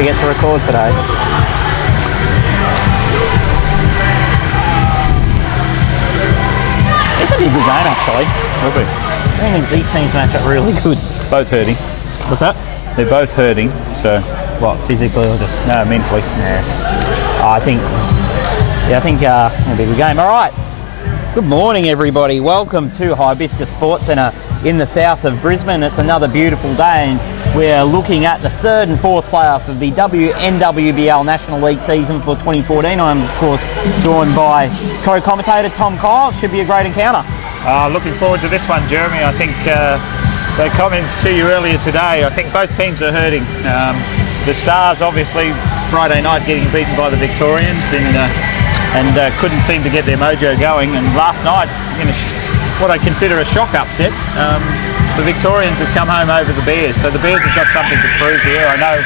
forget to record today. It's a big good game, actually. Will be. I think these teams match up really good. Both hurting. What's that? They're both hurting, so... What, physically or just... No, mentally. Yeah. I think it'll be a good game. All right. Good morning, everybody. Welcome to Hibiscus Sports Centre in the south of Brisbane. It's another beautiful day, and we're looking at the third and fourth playoff of the WNWBL National League season for 2014. I'm, of course, joined by co-commentator Tom Kyle. Should be a great encounter. Looking forward to this one, Jeremy. I think, so comment to you earlier today, I think both teams are hurting. The Stars, obviously, Friday night getting beaten by the Victorians and couldn't seem to get their mojo going. And last night, in what I consider a shock upset, the Victorians have come home over the Bears. So the Bears have got something to prove here. I know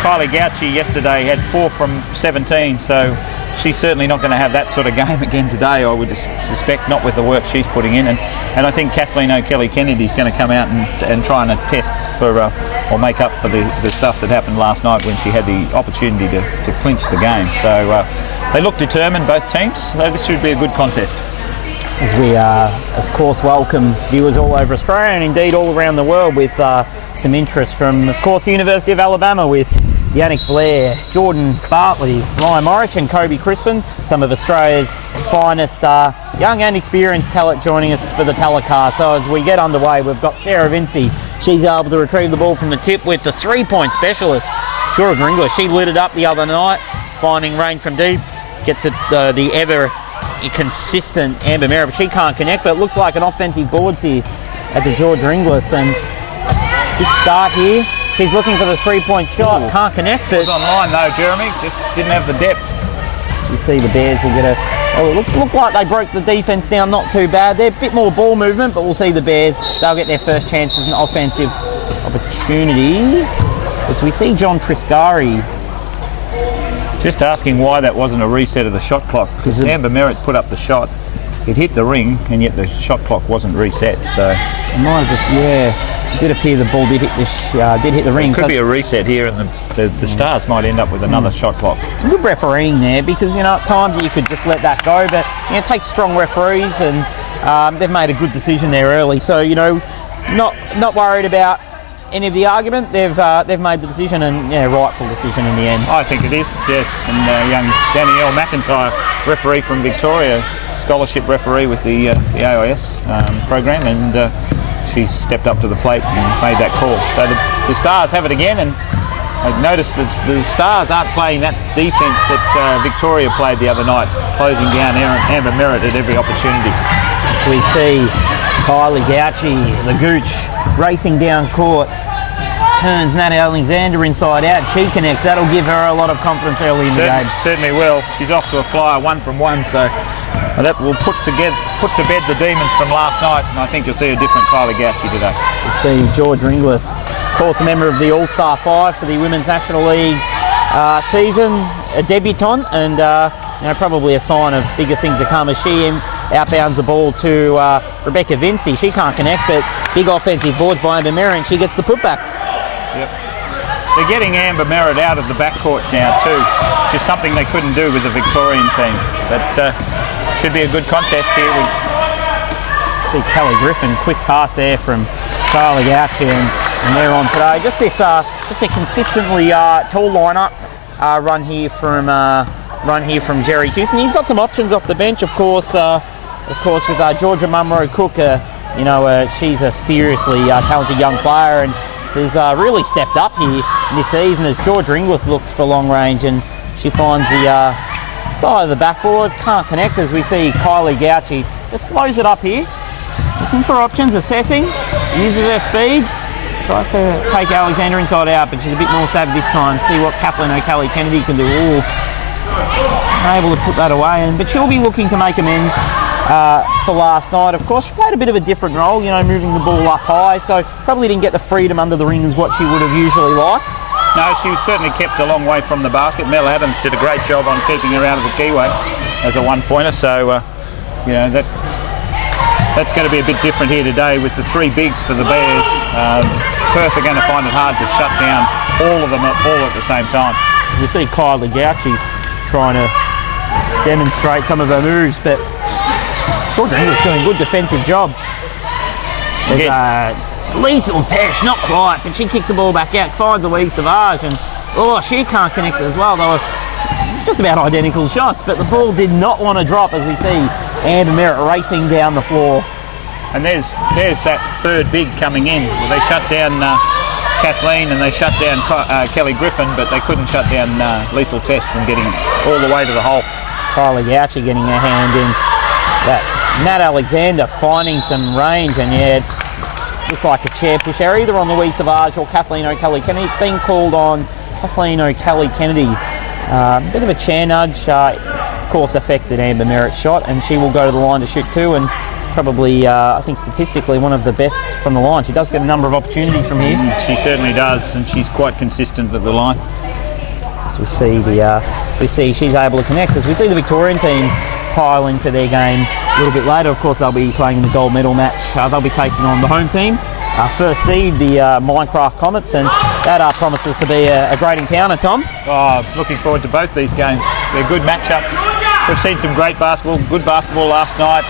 Kylie Gauchi yesterday had 4 from 17, so she's certainly not going to have that sort of game again today, I would suspect, not with the work she's putting in. And I think Kathleen O'Kelly-Kennedy is going to come out and try and attest for, or make up for the stuff that happened last night when she had the opportunity to clinch the game. So they look determined, both teams, so this should be a good contest. As we, of course, welcome viewers all over Australia and indeed all around the world with some interest from, of course, the University of Alabama with Yannick Blair, Jordan Bartley, Ryan Morrich and Kobe Crispin, some of Australia's finest young and experienced talent joining us for the telecast. So as we get underway, we've got Sarah Vinci. She's able to retrieve the ball from the tip with the three-point specialist, Georgia English. She lit it up the other night, finding range from deep. Gets it the ever consistent Amber Merritt, but she can't connect. But it looks like an offensive boards here at the Georgia English, and good start here. She's looking for the three-point shot. Ooh. Can't connect it. It was online though, Jeremy. Just didn't have the depth. You see the Bears will get a... Oh, look like they broke the defence down not too bad. They're a bit more ball movement, but we'll see the Bears. They'll get their first chance as an offensive opportunity. As we see John Triscari. Just asking why that wasn't a reset of the shot clock, because Amber Merritt put up the shot. It hit the ring, and yet the shot clock wasn't reset. So it might have just, yeah, it did appear the ball did hit the ring. It could be a reset here, and the Stars might end up with another shot clock. Some good refereeing there, because at times you could just let that go, but it takes strong referees, and they've made a good decision there early. So not worried about any of the argument. They've made the decision, and rightful decision in the end. I think it is, yes. And young Danielle McIntyre, referee from Victoria, scholarship referee with the AIS program, and she's stepped up to the plate and made that call. So the Stars have it again, and I've noticed that the Stars aren't playing that defence that Victoria played the other night, closing down Amber Merritt at every opportunity. We see Kylie Gauchi, the Gooch, racing down court, turns Nat Alexander inside out. She connects. That'll give her a lot of confidence early in the game. Certainly will. She's off to a flyer, 1 from 1, so that will put to bed the demons from last night, and I think you'll see a different Kylie Gauchi today. We'll see Georgia Inglis, of course, a member of the All-Star 5 for the Women's National League season, a debutant, and probably a sign of bigger things to come as she outbounds the ball to Rebecca Vinci. She can't connect, but big offensive boards by Amber Merritt, and she gets the putback. Yep. They're getting Amber Merritt out of the backcourt now too, which is something they couldn't do with the Victorian team. But should be a good contest here. We see Kelly Griffin, quick pass there from Kylie Gauchi, and they're on today. Just a consistently tall lineup run here from Jerry Houston. He's got some options off the bench, of course, with Georgia Munro Cook. She's a seriously talented young player, and has really stepped up here this season as Georgia Inglis looks for long range, and she finds the side of the backboard, can't connect, as we see Kylie Gauchi just slows it up here, looking for options, assessing, uses her speed, tries to take Alexander inside out, but she's a bit more savvy this time. See what Kathleen O'Kelly-Kennedy can do. Ooh, able to put that away, but she'll be looking to make amends for last night. Of course, she played a bit of a different role, moving the ball up high, so probably didn't get the freedom under the ring as what she would have usually liked. No, she was certainly kept a long way from the basket. Mel Adams did a great job on keeping her out of the keyway as a one-pointer, so that that's going to be a bit different here today with the three bigs for the Bears. Perth are going to find it hard to shut down all of them all at the same time. We see Kylie Gauchi trying to demonstrate some of her moves, but Georgia English doing a good defensive job. There's Liesl Tesh, not quite, but she kicks the ball back out, finds Elise Savage, and she can't connect as well. They were just about identical shots, but the ball did not want to drop as we see Amber Merritt racing down the floor. And there's that third big coming in. Well, they shut down Kathleen and they shut down Kelly Griffin, but they couldn't shut down Liesl Tesh from getting all the way to the hole. Kylie Gauchi getting her hand in. That's Nat Alexander finding some range, and looks like a chair push error either on Louise Savage or Kathleen O'Kelly-Kennedy. It's been called on Kathleen O'Kelly-Kennedy. Bit of a chair nudge, of course affected Amber Merritt's shot, and she will go to the line to shoot too, and probably, I think statistically, one of the best from the line. She does get a number of opportunities from here. She certainly does, and she's quite consistent at the line. As we see she's able to connect. As we see the Victorian team pile in for their game a little bit later. Of course, they'll be playing in the gold medal match. They'll be taking on the home team, first seed, the Minecraft Comets, and that promises to be a great encounter, Tom. Looking forward to both these games. They're good matchups. We've seen some great basketball, good basketball last night,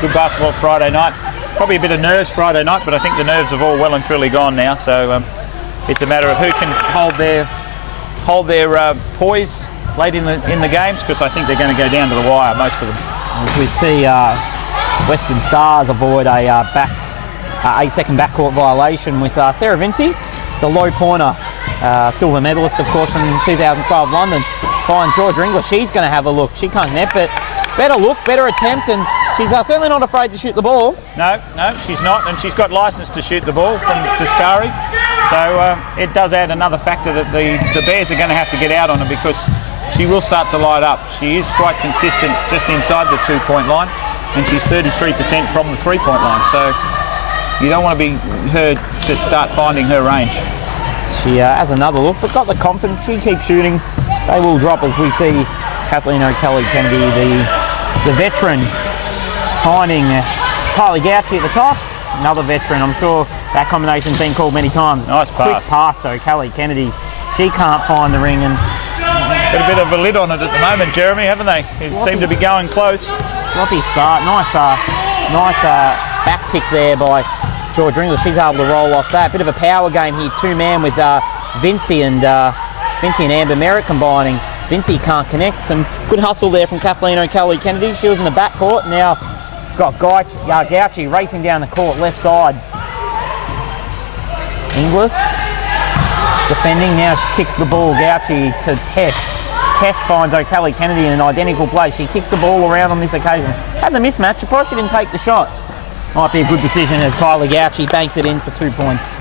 good basketball Friday night. Probably a bit of nerves Friday night, but I think the nerves have all well and truly gone now, so it's a matter of who can hold their poise late in the games, because I think they're going to go down to the wire, most of them. As we see Western Stars avoid a second backcourt violation with Sarah Vinci, the low pointer, silver medalist, of course, from 2012 London. Fine, Georgia English, she's going to have a look. She can't net, but better look, better attempt, and she's certainly not afraid to shoot the ball. No, she's not, and she's got licence to shoot the ball from Tascari. So it does add another factor that the Bears are going to have to get out on her, because she will start to light up. She is quite consistent just inside the 2-point line, and she's 33% from the 3-point line. So you don't want to be her to start finding her range. She has another look, but got the confidence. She keeps shooting. They will drop as we see Kathleen O'Kelly-Kennedy, the veteran, finding Kylie Gauchi at the top. Another veteran. I'm sure that combination's been called many times. Nice pass. Quick pass to O'Kelly-Kennedy. She can't find the ring, and got a bit of a lid on it at the moment, Jeremy, haven't they? It seemed to be going close. Sloppy start. Nice back pick there by Georgia English. She's able to roll off that. Bit of a power game here. Two-man with Vinci and Amber Merritt combining. Vinci can't connect. Some good hustle there from Kathleen O'Kelly-Kennedy. She was in the backcourt. Now got Gauchi racing down the court, left side. Inglis defending. Now she kicks the ball. Gauchi to Tesh. Tesh finds O'Kelly-Kennedy in an identical play. She kicks the ball around on this occasion. Had the mismatch. Surprised she didn't take the shot. Might be a good decision as Kylie Gauchi banks it in for 2 points.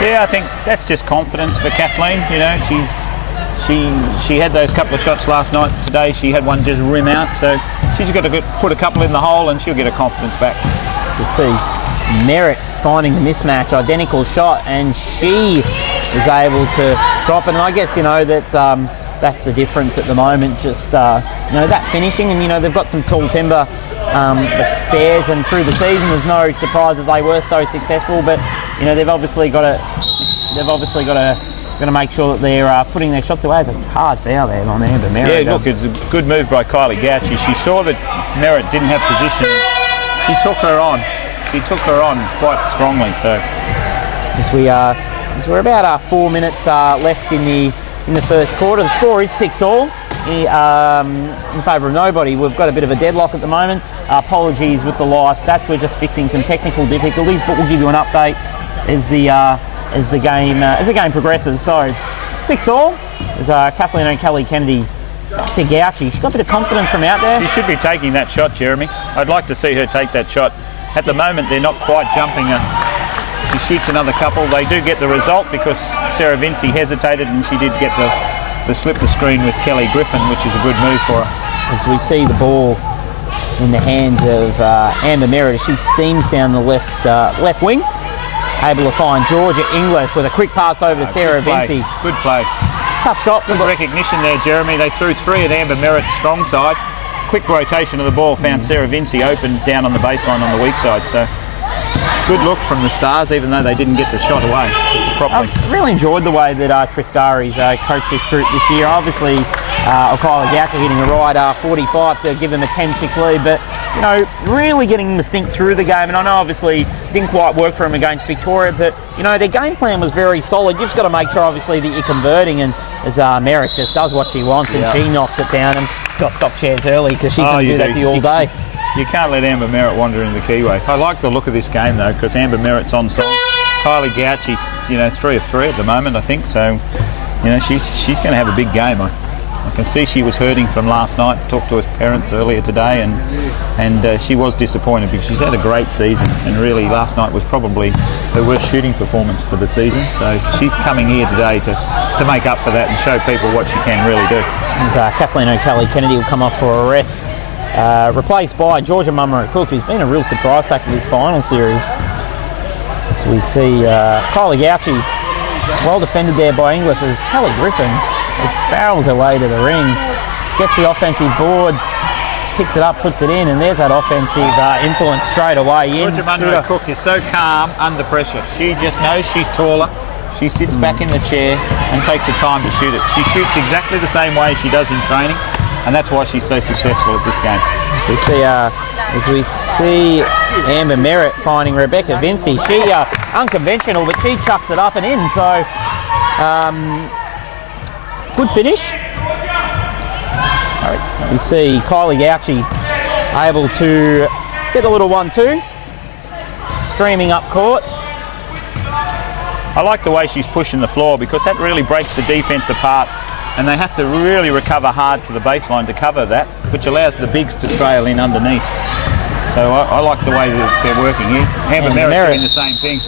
Yeah, I think that's just confidence for Kathleen. You know, she had those couple of shots last night. Today she had one just rim out, so she's got to put a couple in the hole and she'll get her confidence back. You see Merritt finding the mismatch, identical shot, and she is able to drop it. And I guess, you know, that's the difference at the moment. Just you know, that finishing, and you know they've got some tall timber. The Bears, and through the season, there's no surprise that they were so successful. But you know they've obviously got to make sure that they're putting their shots away. It's a hard foul there on Amber Merritt. Yeah, look, it's a good move by Kylie Gauchi. She saw that Merritt didn't have position. She took her on. She took her on quite strongly. So as we're about 4 minutes left in the first quarter, the score is 6-all. In favour of nobody. We've got a bit of a deadlock at the moment. Apologies with the live stats. We're just fixing some technical difficulties, but we'll give you an update as the game progresses. So 6-all. There's Kathleen O'Kelly-Kennedy back to Gauchi. She's got a bit of confidence from out there. She should be taking that shot, Jeremy. I'd like to see her take that shot. At the moment, they're not quite jumping her. She shoots another couple. They do get the result because Sarah Vinci hesitated and she did get the slip the screen with Kelly Griffin, which is a good move for her. As we see the ball in the hands of Amber Merritt, she steams down the left wing, able to find Georgia English with a quick pass over to Sarah Vinci. Good play. Tough shot. Good recognition there, Jeremy. They threw three at Amber Merritt's strong side. quick rotation of the ball found Sarah Vinci open down on the baseline on the weak side. So good look from the Stars, even though they didn't get the shot away properly. I really enjoyed the way that Triscari's coached this group this year. Obviously, Kylie Goucher hitting a right 45 to give them a 10-6 lead, but you know, really getting them to think through the game. And I know obviously didn't quite work for them against Victoria, but you know, their game plan was very solid. You've just got to make sure obviously that you're converting, and as Merritt just does what she wants and she knocks it down, and she's got to stop chairs early because she's going to do that to you all day. You can't let Amber Merritt wander into the keyway. I like the look of this game though, because Amber Merritt's on song. Kylie Goucher's, you know, 3 of 3 at the moment, I think. So, you know, she's going to have a big game. I can see she was hurting from last night. Talked to her parents earlier today, and she was disappointed because she's had a great season, and really last night was probably her worst shooting performance for the season. So she's coming here today to make up for that and show people what she can really do. As Kathleen O'Kelly-Kennedy will come off for a rest, replaced by Georgia Mummerow-Cook, who's been a real surprise pack of this final series. So we see Kylie Goucher well defended there by Inglis as Kelly Griffin barrels her way to the ring, gets the offensive board, picks it up, puts it in, and there's that offensive influence straight away in. Georgia Mummerow-Cook is so calm under pressure. She just knows she's taller. She sits back in the chair and takes the time to shoot it. She shoots exactly the same way she does in training, and that's why she's so successful at this game. As we see Amber Merritt finding Rebecca Vinci. She unconventional, but she chucks it up and in. So good finish. We see Kylie Goucher able to get a little 1-2, streaming up court. I like the way she's pushing the floor because that really breaks the defence apart, and they have to really recover hard to the baseline to cover that, which allows the bigs to trail in underneath. So I like the way that they're working here. Amber Merritt doing the same thing.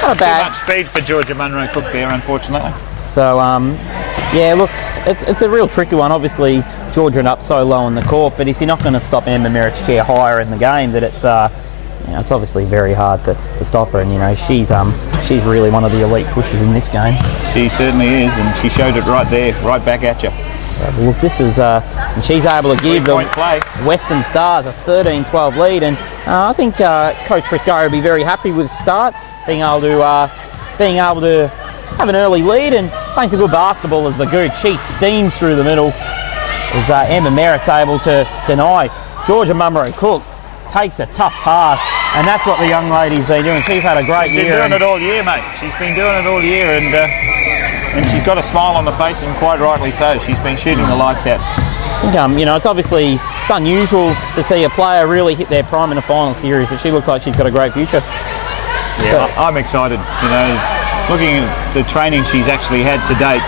Not bad. Too much speed for Georgia Mummerow-Cook there, unfortunately. So, yeah, look, it's a real tricky one. Obviously, Georgia up so low in the court, but if you're not going to stop Amber Merritt's chair higher in the game, that it's you know, it's obviously very hard to stop her. And you know, she's really one of the elite pushers in this game. She certainly is, and she showed it right there, right back at you. So, look, this is and she's able to give the Western Stars a 13-12 lead, and I think Coach Triscari will be very happy with the start, being able to have an early lead and playing some good basketball as the Goot. She steams through the middle as Amber Merritt's able to deny. Georgia Mummerow-Cook takes a tough pass, and that's what the young lady's been doing. She's had a great year. She's been doing it all year, mate. She's been doing it all year, and she's got a smile on the face, and quite rightly so. She's been shooting the lights out. I think, you know, it's unusual to see a player really hit their prime in a final series, but she looks like she's got a great future. Yeah, so, I'm excited. You know, looking at the training she's actually had to date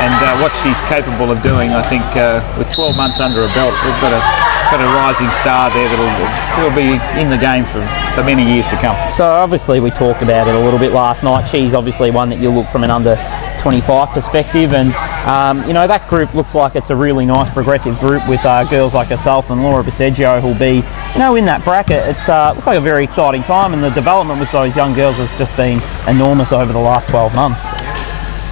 and what she's capable of doing, I think with 12 months under her belt, we've got a rising star there that'll be in the game for many years to come. So obviously we talked about it a little bit last night. She's obviously one that you'll look from an under 25 perspective, and you know, that group looks like it's a really nice progressive group with girls like herself and Laura Baseggio who'll be, you know, in that bracket. It's looks like a very exciting time, and the development with those young girls has just been enormous over the last 12 months.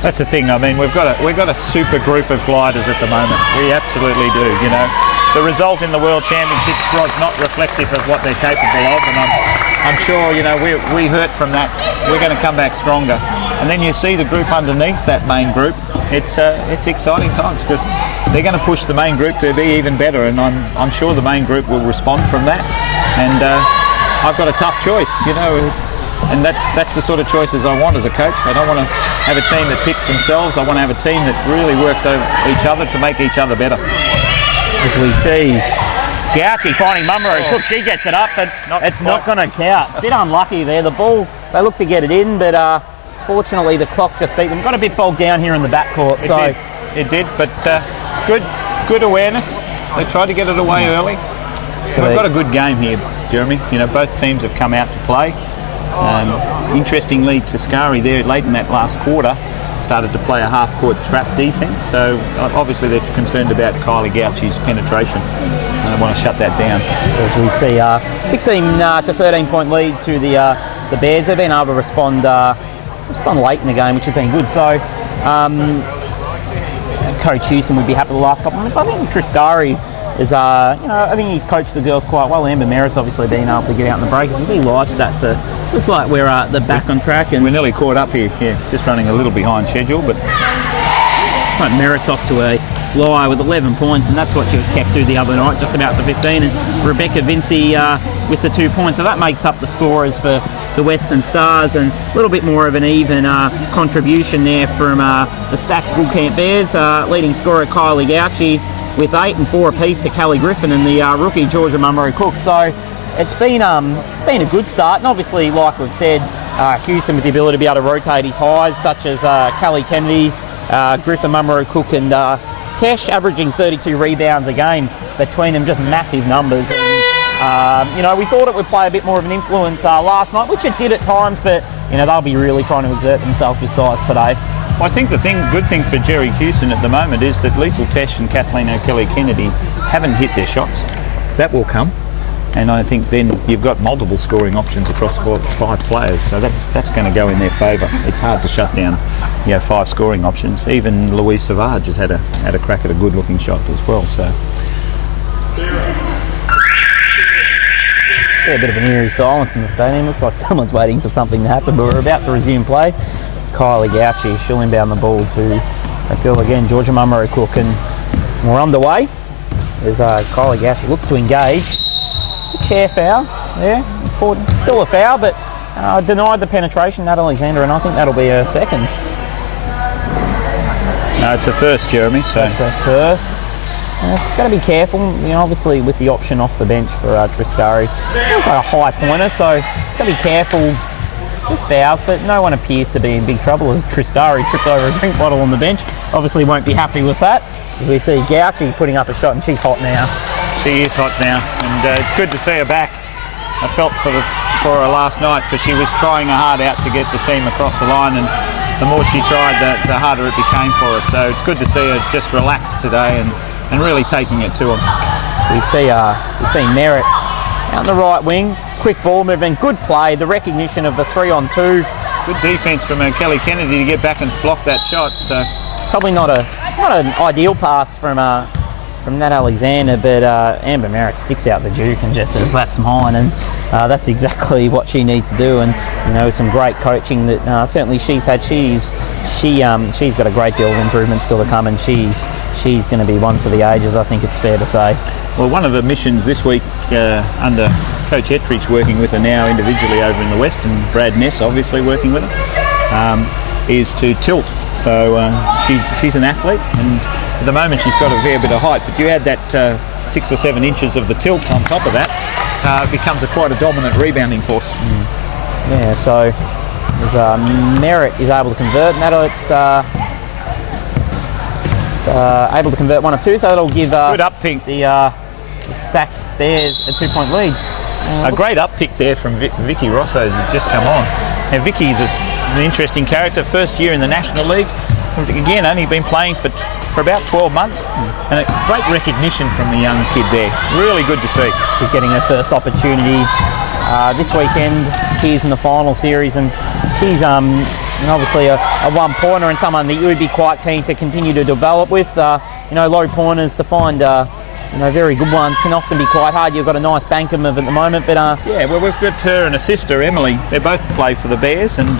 That's the thing. I mean, we've got a super group of gliders at the moment. We absolutely do. You know, the result in the World Championships was not reflective of what they're capable of, and I'm sure, you know, we hurt from that. We're going to come back stronger. And then you see the group underneath that main group. It's exciting times because they're going to push the main group to be even better, and I'm sure the main group will respond from that. And I've got a tough choice, you know, and that's the sort of choices I want as a coach. I don't want to have a team that picks themselves. I want to have a team that really works over each other to make each other better. As we see Goucher finding Mummerow-Cook, she gets it up, but it's not going to count. A bit unlucky there. The ball, they look to get it in, but fortunately the clock just beat them. Got a bit bogged down here in the backcourt. It did, but good awareness. They tried to get it away early. We've got a good game here, Jeremy. You know, both teams have come out to play. Interestingly, Triscari there late in that last quarter started to play a half-court trap defence, so obviously they're concerned about Kylie Goucher's penetration and they want to shut that down. As we see 16 to 13 point lead to the Bears. They've been able to respond late in the game, which has been good. So Coach Houston would be happy the last couple of minutes. I think Triscari is, I think he's coached the girls quite well. Amber Merritt's obviously been able to get out in the break. As you see live stats, looks like they're back on track. And we're nearly caught up here, just running a little behind schedule, but... Like Merritt's off to a fly with 11 points, and that's what she was kept to the other night, just about the 15. And Rebecca Vinci with the 2 points. So that makes up the scorers for the Western Stars, and a little bit more of an even contribution there from the Stack School Camp Bears. Leading scorer Kylie Gouchy with 8 and 4 apiece to Callie Griffin and the rookie Georgia Munro Cook. So it's been a good start, and obviously, like we've said, Houston with the ability to be able to rotate his highs, such as Callie Kennedy, Griffin, Munro Cook and Tesh, averaging 32 rebounds a game between them, just massive numbers. And, we thought it would play a bit more of an influence last night, which it did at times, but they'll be really trying to exert themselves with size today. Well, I think the good thing for Jerry Houston at the moment is that Liesl Tesh and Kathleen O'Kelly Kennedy haven't hit their shots. That will come. And I think then you've got multiple scoring options across 5 players, so that's going to go in their favour. It's hard to shut down, 5 scoring options. Even Louise Savage has had a crack at a good-looking shot as well. So, a bit of an eerie silence in the stadium. Looks like someone's waiting for something to happen, but we're about to resume play. Kylie Gouchy, she'll inbound the ball to that girl again, Georgia Munro Cook, and we're underway. There's Kylie Gouchy looks to engage. Chair foul, still a foul, but denied the penetration, Nat Alexander, and I think that'll be a second. No, it's a first, Jeremy. So it's a first. It's got to be careful, obviously with the option off the bench for Triscari. Got a high pointer, so it's got to be careful with fouls, but no one appears to be in big trouble as Triscari tripped over a drink bottle on the bench. Obviously won't be happy with that. As we see Gouchy putting up a shot, and she's hot now. She is hot now, and it's good to see her back. I felt for her last night because she was trying her heart out to get the team across the line, and the more she tried, the harder it became for her. So it's good to see her just relaxed today and really taking it to them. So we see Merritt out in the right wing, quick ball movement, good play, the recognition of the 3-on-2. Good defence from Kelly Kennedy to get back and block that shot. So probably not an ideal pass from Nat Alexander, but Amber Merritt sticks out the juke and just says, that's mine, and that's exactly what she needs to do. And some great coaching that certainly she's had. She's got a great deal of improvement still to come, and she's going to be one for the ages, I think it's fair to say. Well, one of the missions this week under Coach Ettridge, working with her now individually over in the West, and Brad Ness obviously working with her, is to tilt. So she's an athlete, and at the moment she's got a fair bit of height, but you add that 6 or 7 inches of the tilt on top of that, it becomes quite a dominant rebounding force. Yeah, so Merritt is able to convert, and it's able to convert 1 of 2, so that'll give good up pick. The Stacks Bears a 2-point lead. A great up pick there from Vicky Rosso has just come on. Now Vicky is an interesting character, first year in the National League. Again, only been playing for about 12 months, and a great recognition from the young kid there. Really good to see. She's getting her first opportunity this weekend. Here's in the final series, and she's obviously a one-pointer and someone that you would be quite keen to continue to develop with. Low pointers to find very good ones can often be quite hard. You've got a nice bank of them at the moment, but yeah, well, we've got her and a sister, Emily. They both play for the Bears, and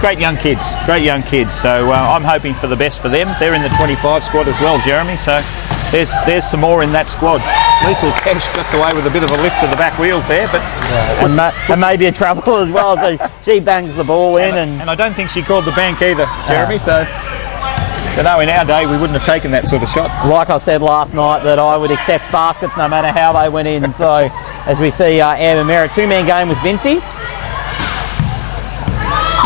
great young kids. So I'm hoping for the best for them. They're in the 25 squad as well, Jeremy. So there's some more in that squad. Liesl Tesh got away with a bit of a lift of the back wheels there, but and maybe a trouble as well. So she bangs the ball in, and I don't think she called the bank either, Jeremy. So. in our day we wouldn't have taken that sort of shot. Like I said last night, that I would accept baskets no matter how they went in. So as we see Amber Merritt, 2-man game with Vinci.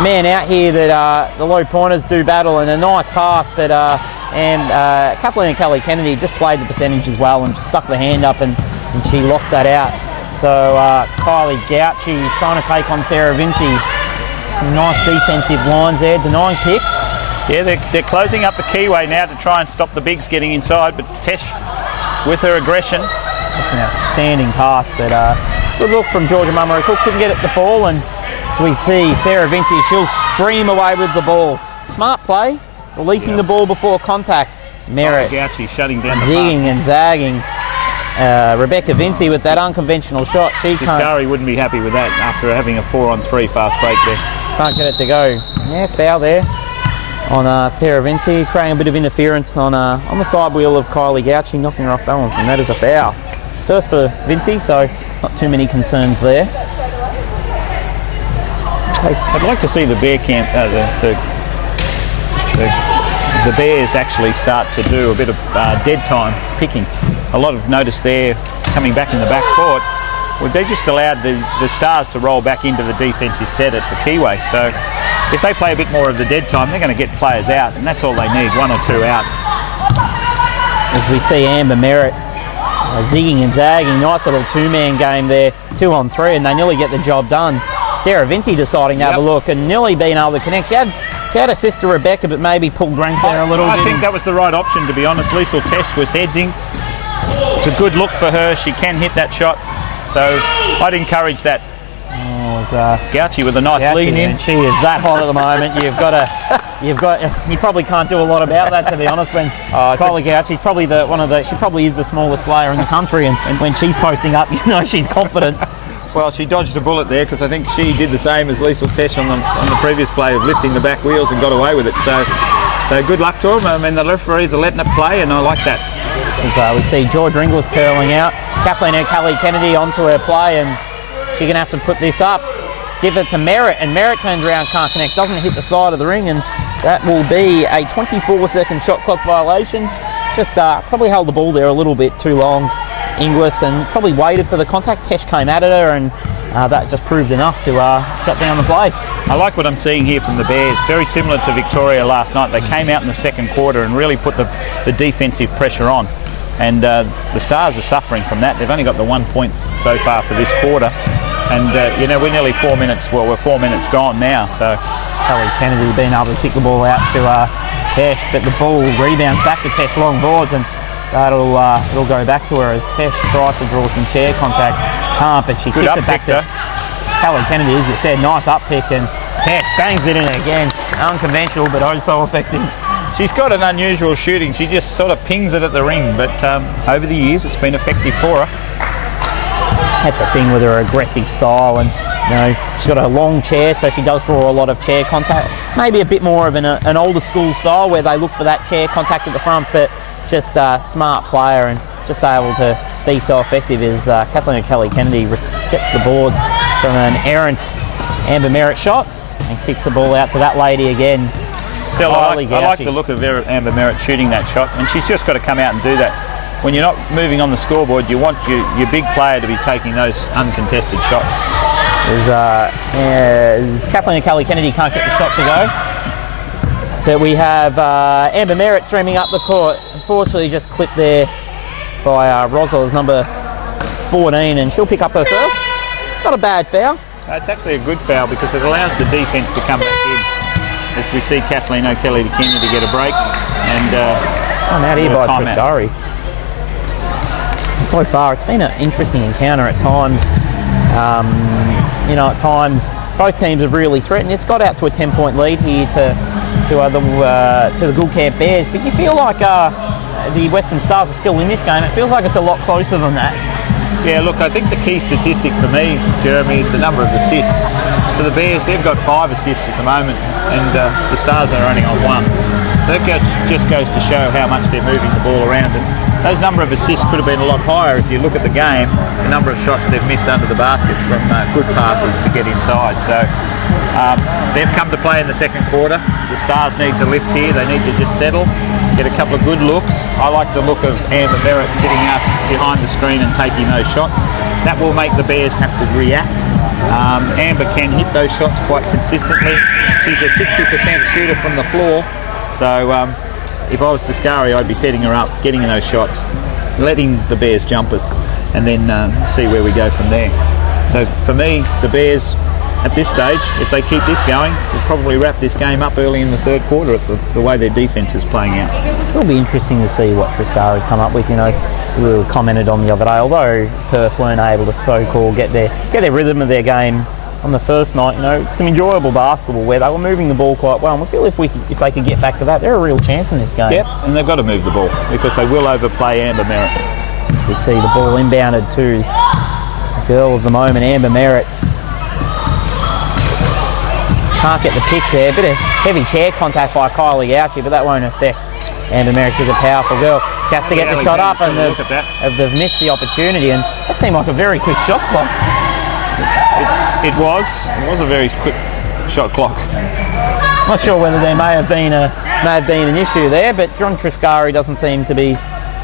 Man out here that the low pointers do battle, and a nice pass, but Kathleen and Kelly Kennedy just played the percentage as well and stuck the hand up, and she locks that out. So Kylie Gouchy trying to take on Sarah Vinci. Some nice defensive lines there, denying picks. Yeah, they're closing up the keyway now to try and stop the bigs getting inside, but Tesh with her aggression. That's an outstanding pass, but good look from Georgia Munro Cook, couldn't get it to fall, and as we see Sarah Vinci, she'll stream away with the ball. Smart play, releasing the ball before contact. Merritt Gauci shutting down the zigging and zagging. Rebecca Vinci with that unconventional shot. Scary wouldn't be happy with that after having a 4-on-3 fast break there. Can't get it to go. Yeah, foul there on Sarah Vinci, creating a bit of interference on the side wheel of Kylie Gauci, knocking her off balance, and that is a foul. First for Vinci, so not too many concerns there. I'd like to see the Bear camp, the Bears actually start to do a bit of dead time picking. A lot of notice there coming back in the back court. Well, they just allowed the Stars to roll back into the defensive set at the Keyway. So if they play a bit more of the dead time, they're going to get players out, and that's all they need, 1 or 2 out. As we see Amber Merritt zigging and zagging, nice little 2-man game there, 2-on-3, and they nearly get the job done. Sarah Vinci deciding to have a look and nearly being able to connect. She had her sister Rebecca, but maybe pulled rank there a little bit. I think that was the right option, to be honest. Liesl Tesh was headsing. It's a good look for her. She can hit that shot. So I'd encourage that. Gauci with a nice lean in. She is that hot at the moment. You probably can't do a lot about that, to be honest. When Kylie Gauci, she probably is the smallest player in the country, and when she's posting up, you know she's confident. Well, she dodged a bullet there, because I think she did the same as Liesl Tesh on the previous play of lifting the back wheels and got away with it. So good luck to them. I mean, the referees are letting it play, and I like that. As we see George Ringles curling out, Kathleen O'Kelly Kennedy onto her play, and she's going to have to put this up, give it to Merritt, and Merritt turns around, can't connect, doesn't hit the side of the ring, and that will be a 24-second shot clock violation. Just probably held the ball there a little bit too long, Inglis, and probably waited for the contact. Tesh came at her, and that just proved enough to shut down the play. I like what I'm seeing here from the Bears. Very similar to Victoria last night. They came out in the second quarter and really put the defensive pressure on. And the Stars are suffering from that. They've only got the 1 point so far for this quarter. And, we're nearly 4 minutes. Well, we're 4 minutes gone now. So Kelly Kennedy being able to kick the ball out to Tesh, but the ball rebounds back to Tesh long boards, and it'll go back to her as Tesh tries to draw some chair contact. Can't, but she kicks it back to Kelly Kennedy, as you said. Nice up pick, and Tesh bangs it in again. Unconventional, but oh so effective. She's got an unusual shooting. She just sort of pings it at the ring, but over the years it's been effective for her. That's the thing with her aggressive style, and she's got a long chair, so she does draw a lot of chair contact. Maybe a bit more of an older school style where they look for that chair contact at the front, but just a smart player and just able to be so effective as Kathleen O'Kelly Kennedy gets the boards from an errant Amber Merritt shot and kicks the ball out to that lady again. Still, I like the look of Amber Merritt shooting that shot, and she's just got to come out and do that. When you're not moving on the scoreboard, you want your big player to be taking those uncontested shots. As Kathleen O'Kelly Kennedy can't get the shot to go, but we have Amber Merritt streaming up the court. Unfortunately, just clipped there by Roswell's number 14, and she'll pick up her first. Not a bad foul. It's actually a good foul because it allows the defence to come back in. As we see Kathleen O'Kelly Kennedy get a break, and out here by Tristari. So far, it's been an interesting encounter at times. At times both teams have really threatened. It's got out to a 10-point lead here to the Gould Camp Bears, but you feel like the Western Stars are still in this game. It feels like it's a lot closer than that. Yeah, look, I think the key statistic for me, Jeremy, is the number of assists. For the Bears, they've got 5 assists at the moment, and the Stars are only on 1. So that just goes to show how much they're moving the ball around. And those number of assists could have been a lot higher if you look at the game, the number of shots they've missed under the basket from good passes to get inside. So they've come to play in the second quarter. The Stars need to lift here. They need to just settle, get a couple of good looks. I like the look of Amber Merritt sitting up behind the screen and taking those shots. That will make the Bears have to react. Amber can hit those shots quite consistently. She's a 60% shooter from the floor. So if I was Descari, I'd be setting her up, getting those shots, letting the Bears jump us, and then see where we go from there. So for me, the Bears, at this stage, if they keep this going, we'll probably wrap this game up early in the third quarter at the way their defence is playing out. It'll be interesting to see what Tristari's come up with. We commented on the other day, although Perth weren't able to so-called get their rhythm of their game on the first night. You know, some enjoyable basketball where they were moving the ball quite well. And we feel if they could get back to that, they're a real chance in this game. Yep, and they've got to move the ball because they will overplay Amber Merritt. We see the ball inbounded to the girl of the moment, Amber Merritt. Can't get the pick there. Bit of heavy chair contact by Kylie Gouchy, but that won't affect Amber Merritt. She's a powerful girl. She has to get the shot up, and they've missed the opportunity. And that seemed like a very quick shot clock. It was a very quick shot clock. Not sure whether there may have been an issue there, but John Triscari doesn't seem to be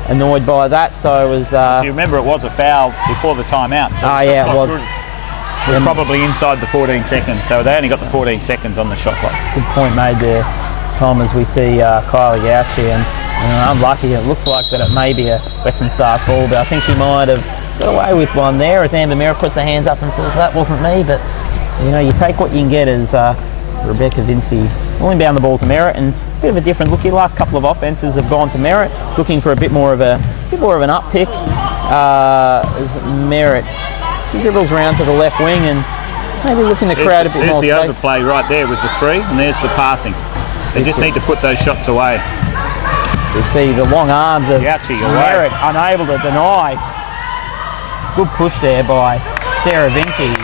annoyed by that. So it was. You remember it was a foul before the timeout. So yeah, it was. Was probably inside the 14 seconds, so they only got the 14 seconds on the shot clock. Good point made there, Tom, as we see Kylie Gouchy, and unlucky. It looks like that it may be a Western Stars ball, but I think she might have got away with one there as Amber Merritt puts her hands up and says, that wasn't me, but you know, you take what you can get as Rebecca Vinci will inbound the ball to Merritt, and a bit of a different look here. The last couple of offences have gone to Merritt, looking for a bit more of an up pick as Merritt. She dribbles around to the left wing and maybe looking to crowd a bit more space. There's the overplay right there with the three, and there's the passing. They just need to put those shots away. We see the long arms of Merritt unable to deny. Good push there by Sarah Vinci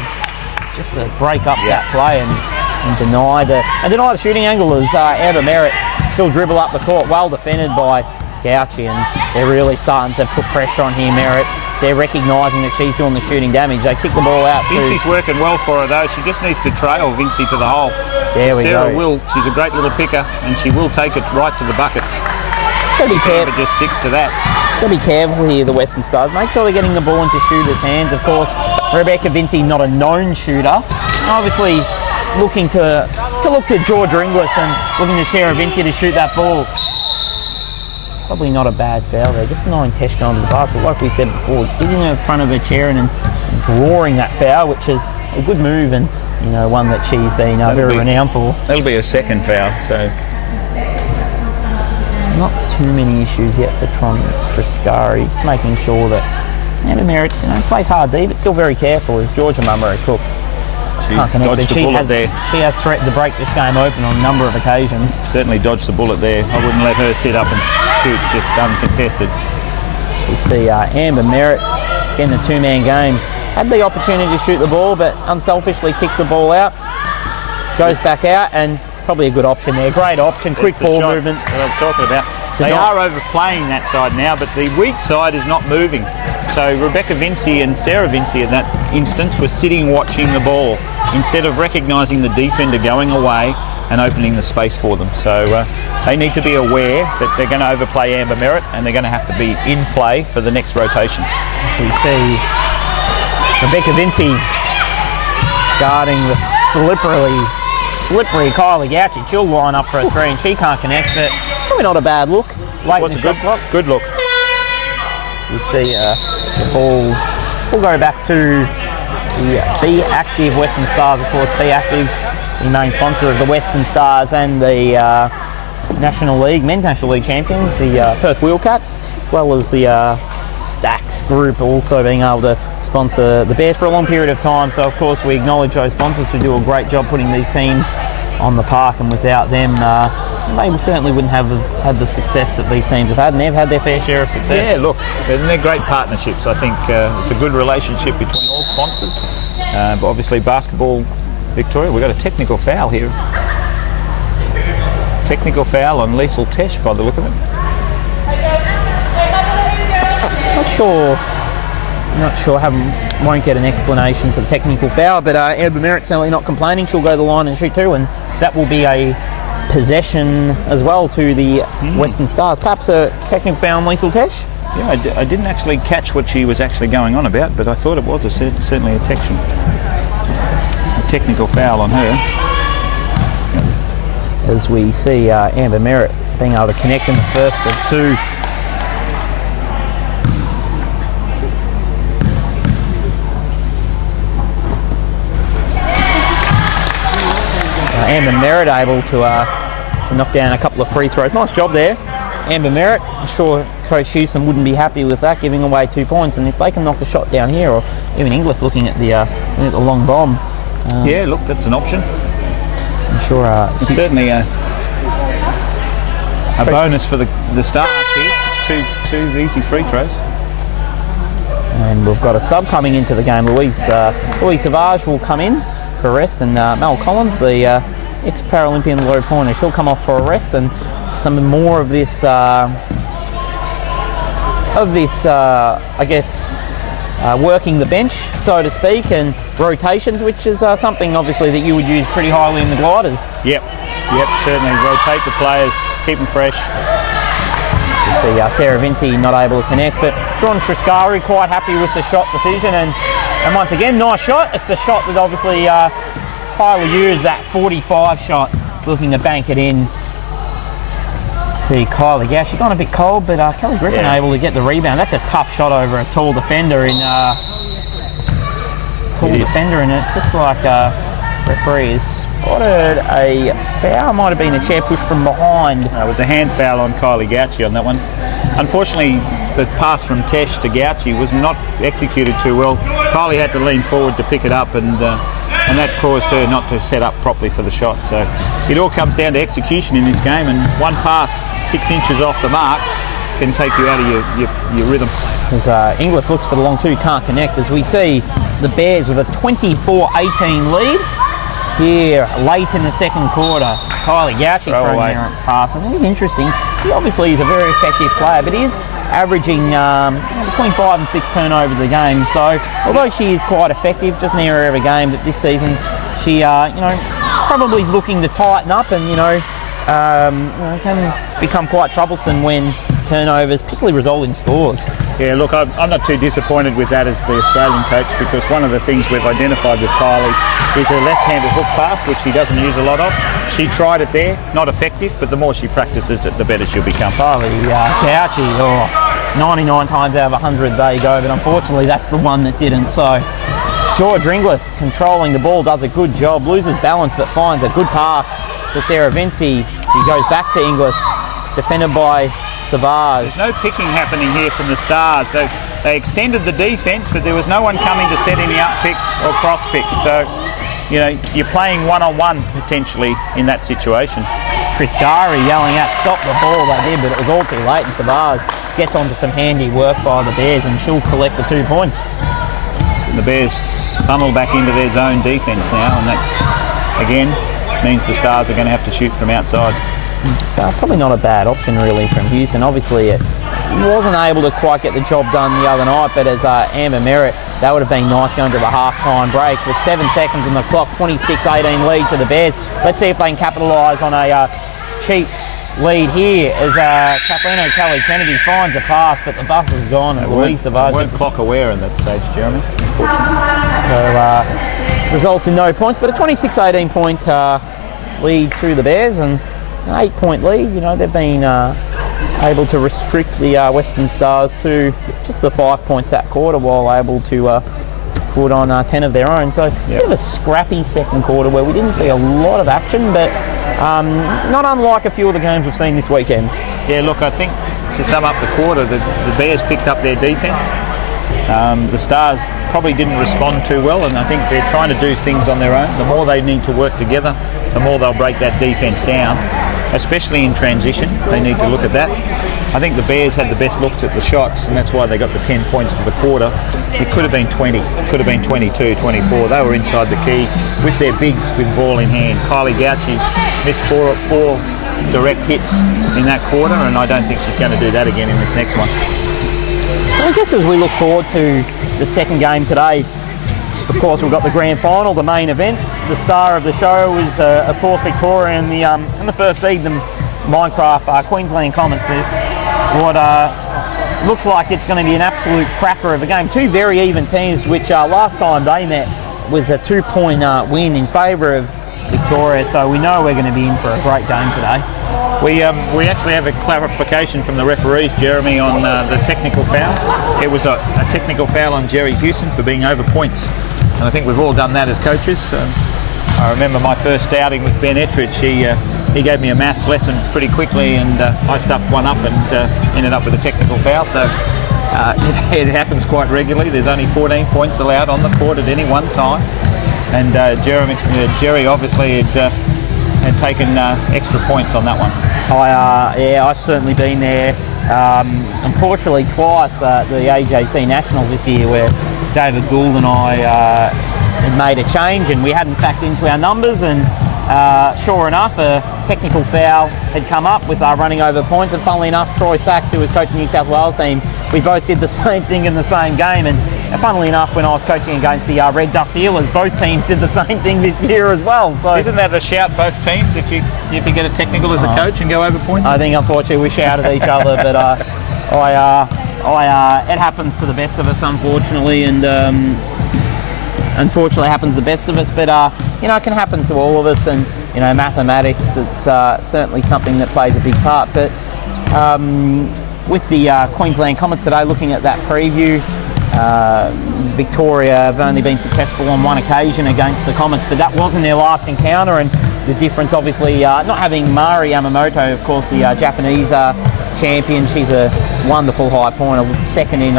just to break up that play and deny the shooting angle as Amber Merritt. She'll dribble up the court, well defended by Gouchy, and they're really starting to put pressure on here, Merritt. They're recognising that she's doing the shooting damage. They kick the ball out. Vinci's working well for her though. She just needs to trail Vinci to the hole. There we Sarah go. will. She's a great little picker, and she will take it right to the bucket. Got to be careful. Just sticks to that. Got to be careful here, the Western Stars. Make sure they're getting the ball into shooters' hands. Of course, Rebecca Vinci, not a known shooter. Obviously, looking to look to Georgia Inglis and looking to Sarah Vinci to shoot that ball. Probably not a bad foul there, just denying Teshka onto the basket. Like we said before, sitting in front of her chair and drawing that foul, which is a good move, and you know, one that she's been very renowned for. That'll be a second foul, so. Not too many issues yet for Triscari, just making sure that Amber Merritt, you know, plays hard D, but still very careful as Georgia Mummery Cook. Dodged the bullet there. She has threatened to break this game open on a number of occasions. Certainly dodged the bullet there. I wouldn't let her sit up and shoot just uncontested. We see Amber Merritt getting a two-man game. Had the opportunity to shoot the ball, but unselfishly kicks the ball out. Goes back out, and probably a good option there. Great option, quick ball movement. That I'm talking about. They are overplaying that side now, but the weak side is not moving. So Rebecca Vinci and Sarah Vinci in that instance were sitting watching the ball instead of recognising the defender going away and opening the space for them. So they need to be aware that they're going to overplay Amber Merritt, and they're going to have to be in play for the next rotation. We see Rebecca Vinci guarding the slippery Kylie Gouchy. She'll line up for a three and she can't connect, but probably not a bad look. Late in the shot clock. Good look. You see the ball will go back to the Be Active Western Stars. Of course, Be Active, the main sponsor of the Western Stars and the National League, Men's National League champions, the Perth Wheelcats, as well as the Stacks group also being able to sponsor the Bears for a long period of time. So of course we acknowledge those sponsors who do a great job putting these teams on the park, and without them they certainly wouldn't have had the success that these teams have had, and they've had their fair share of success. Yeah, look, they're great partnerships. I think it's a good relationship between all sponsors. But obviously Basketball Victoria, we've got a technical foul here. Technical foul on Liesl Tesh by the look of it. Not sure. Won't get an explanation for the technical foul, but Amber Merritt certainly not complaining. She'll go to the line and shoot two, and that will be a possession as well to the Western Stars. Perhaps a technical foul on Liesl Tesh? Yeah, I didn't actually catch what she was actually going on about, but I thought it was certainly a technical foul on her. As we see Amber Merritt being able to connect in the first of two. Amber Merritt able to knock down a couple of free throws. Nice job there, Amber Merritt. I'm sure Coach Houston wouldn't be happy with that, giving away 2 points. And if they can knock a shot down here, or even Inglis looking at the long bomb, Yeah, look, that's an option. I'm sure It's certainly a bonus for the Stars here. It's two easy free throws. And we've got a sub coming into the game. Louise Savage will come in for a rest, and Mel Collins, the ex-Paralympian low pointer, she'll come off for a rest, and some more of this, I guess, working the bench, so to speak, and rotations, which is something obviously that you would use pretty highly in the gliders. Yep, certainly. Rotate the players, keep them fresh. You see Sarah Vinci not able to connect, but John Triscari quite happy with the shot decision, and once again, nice shot. It's the shot that obviously highly used, that 45 shot, looking to bank it in. See Kylie Gauch, she's gone a bit cold, but Kelly Griffin able to get the rebound. That's a tough shot over a tall defender in and it looks like referee has spotted a foul. Might have been a chair push from behind. It was a hand foul on Kylie Gauchi on that one. Unfortunately, the pass from Tesh to Gauchi was not executed too well. Kylie had to lean forward to pick it up, and that caused her not to set up properly for the shot. So it all comes down to execution in this game, and one pass 6 inches off the mark can take you out of your rhythm. As Inglis looks for the long two, can't connect, as we see the Bears with a 24-18 lead here late in the second quarter. Kylie Gauchi throwing an errant pass, and it is interesting. He obviously is a very effective player, but he is averaging between 5 and 6 turnovers a game. So although she is quite effective, just an area of a game that this season she probably is looking to tighten up, and can become quite troublesome when turnovers particularly result in scores. Yeah, look, I'm not too disappointed with that as the Australian coach, because one of the things we've identified with Kylie is her left-handed hook pass, which she doesn't use a lot of. She tried it there, not effective, but the more she practices it, the better she'll become. Kylie Gauchi, 99 times out of 100 they go, but unfortunately that's the one that didn't. So George Inglis controlling the ball, does a good job, loses balance but finds a good pass to Sarah Vinci. He goes back to Inglis, defended by Savage. There's no picking happening here from the Stars. They extended the defence, but there was no one coming to set any up picks or cross picks. So, you're playing one-on-one potentially in that situation. Triscari yelling out, stop the ball, they did, but it was all too late, and Savage gets onto some handy work by the Bears, and she'll collect the 2 points. The Bears funnel back into their zone defence now, and that, again, means the Stars are going to have to shoot from outside. So probably not a bad option really from Houston. Obviously it wasn't able to quite get the job done the other night, but as Amber Merritt, that would have been nice going to the half-time break with 7 seconds on the clock, 26-18 lead to the Bears. Let's see if they can capitalise on a cheap lead here as Kathleen O'Kelly Kennedy finds a pass, but the bus is gone at least. They weren't clock aware in that stage, Jeremy, unfortunately. So results in no points, but a 26-18 point lead to the Bears, and an 8-point lead. They've been able to restrict the Western Stars to just the 5 points that quarter, while able to put on 10 of their own. So a bit of a scrappy second quarter where we didn't see a lot of action, but not unlike a few of the games we've seen this weekend. Yeah, look, I think to sum up the quarter, the Bears picked up their defence. The Stars probably didn't respond too well, and I think they're trying to do things on their own. The more they need to work together, the more they'll break that defence down, especially in transition. They need to look at that. I think the Bears had the best looks at the shots, and that's why they got the 10 points for the quarter. It could have been 20, it could have been 22, 24. They were inside the key with their bigs with ball in hand. Kylie Gauchi missed four direct hits in that quarter, and I don't think she's going to do that again in this next one. So I guess as we look forward to the second game today, of course we've got the grand final, the main event. The star of the show is of course Victoria and the first seed, the Minecraft Queensland Comets. What looks like it's going to be an absolute cracker of a game. Two very even teams, which last time they met was a 2-point win in favour of Victoria, so we know we're going to be in for a great game today. We actually have a clarification from the referees, Jeremy, on the technical foul. It was a technical foul on Jerry Hewson for being over points, and I think we've all done that as coaches. I remember my first outing with Ben Ettridge. He gave me a maths lesson pretty quickly, and I stuffed one up and ended up with a technical foul. So it happens quite regularly. There's only 14 points allowed on the court at any one time. Jerry obviously had taken extra points on that one. I've certainly been there. Unfortunately, twice at the AJC Nationals this year, where David Gould and I had made a change, and we hadn't factored into our numbers, and sure enough, a technical foul had come up with running over points, and funnily enough, Troy Sachs, who was coaching the New South Wales team, we both did the same thing in the same game. And funnily enough, when I was coaching against the Red Dust Healers, both teams did the same thing this year as well. So isn't that a shout, both teams, if you get a technical as a coach and go over points? I think unfortunately we shouted at each other, but it happens to the best of us, unfortunately, and unfortunately happens to the best of us. But it can happen to all of us, and mathematics, it's certainly something that plays a big part. But with the Queensland Comets today, looking at that preview, Victoria have only been successful on one occasion against the Comets, but that wasn't their last encounter, and the difference obviously not having Mari Yamamoto, of course, the Japanese champion. She's a wonderful high pointer, second in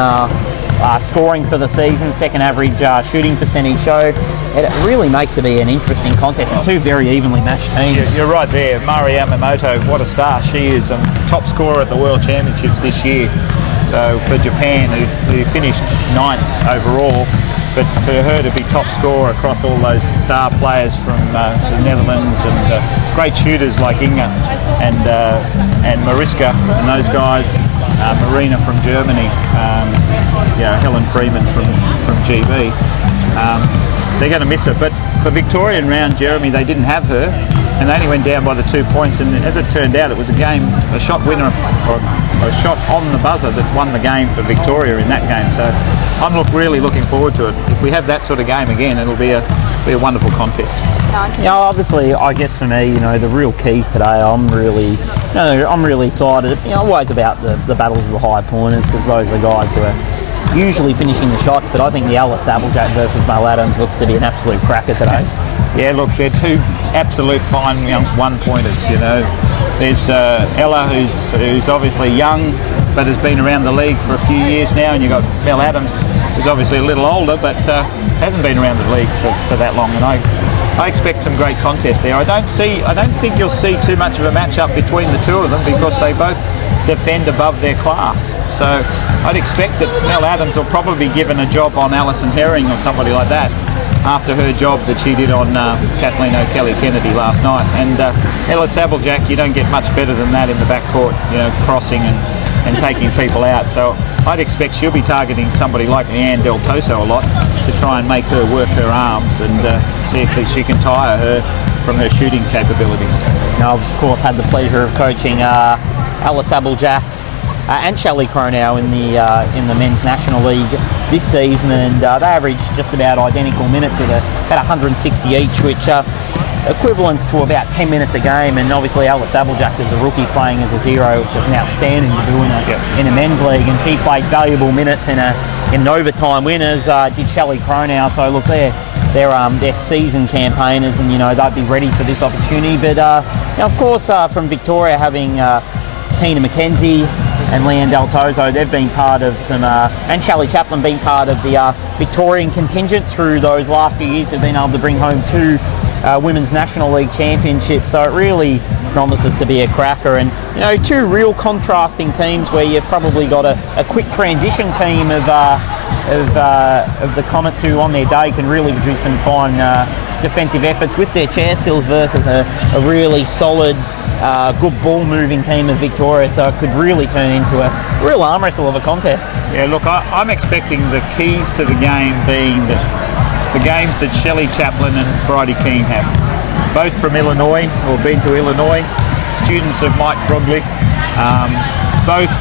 scoring for the season, second average shooting percentage. So it really makes it be an interesting contest, and two very evenly matched teams. You're right there. Mari Yamamoto, what a star she is. Top scorer at the World Championships this year. So for Japan, who finished 9th overall, but for her to be top scorer across all those star players from the Netherlands, and great shooters like Inga and Mariska and those guys, Marina from Germany, Helen Freeman from GB. They're going to miss it. But for Victorian round, Jeremy, they didn't have her, and they only went down by the 2 points. And as it turned out, it was a shot winner, or a shot on the buzzer that won the game for Victoria in that game. So I'm really looking forward to it. If we have that sort of game again, it'll be a wonderful contest. Obviously, I guess for me, the real keys today, I'm really excited. Always about the battles of the high pointers, because those are guys who are usually finishing the shots. But I think the Alice Applejack versus Mel Adams looks to be an absolute cracker today. Yeah, look, they're two absolute fine young one-pointers. There's Ella, who's obviously young, but has been around the league for a few years now, and you've got Mel Adams, who's obviously a little older, but hasn't been around the league for that long. And I expect some great contests there. I don't think you'll see too much of a match-up between the two of them, because they both defend above their class. So I'd expect that Mel Adams will probably be given a job on Alison Herring or somebody like that, after her job that she did on Kathleen O'Kelly Kennedy last night. And Ella Applejack, you don't get much better than that in the backcourt, crossing and taking people out. So I'd expect she'll be targeting somebody like Leanne Del Toso a lot, to try and make her work her arms and see if she can tire her from her shooting capabilities. Now, I've of course had the pleasure of coaching Alice Applejack and Shelley Cronau in the Men's National League this season, and they averaged just about identical minutes with about 160 each, which equivalents to about 10 minutes a game. And obviously Alice Applejack is a rookie playing as a zero, which is an outstanding to do in a men's league, and she played valuable minutes in an overtime win, as did Shelley Cronau. So look, they're seasoned campaigners, and they'd be ready for this opportunity. But of course, from Victoria, having Tina McKenzie and Leanne Del Toso, they've been part of some, and Shelley Chaplin been part of the Victorian contingent through those last few years, who've been able to bring home 2 Women's National League championships. So it really promises to be a cracker, and 2 real contrasting teams, where you've probably got a quick transition team of the Comets, who on their day can really produce some fine defensive efforts with their chair skills, versus a really solid, good ball moving team of Victoria. So it could really turn into a real arm wrestle of a contest. Yeah, look, I'm expecting the keys to the game being the games that Shelley Chaplin and Bridie Keane have, both from Illinois, or been to Illinois, students of Mike Froglick. Both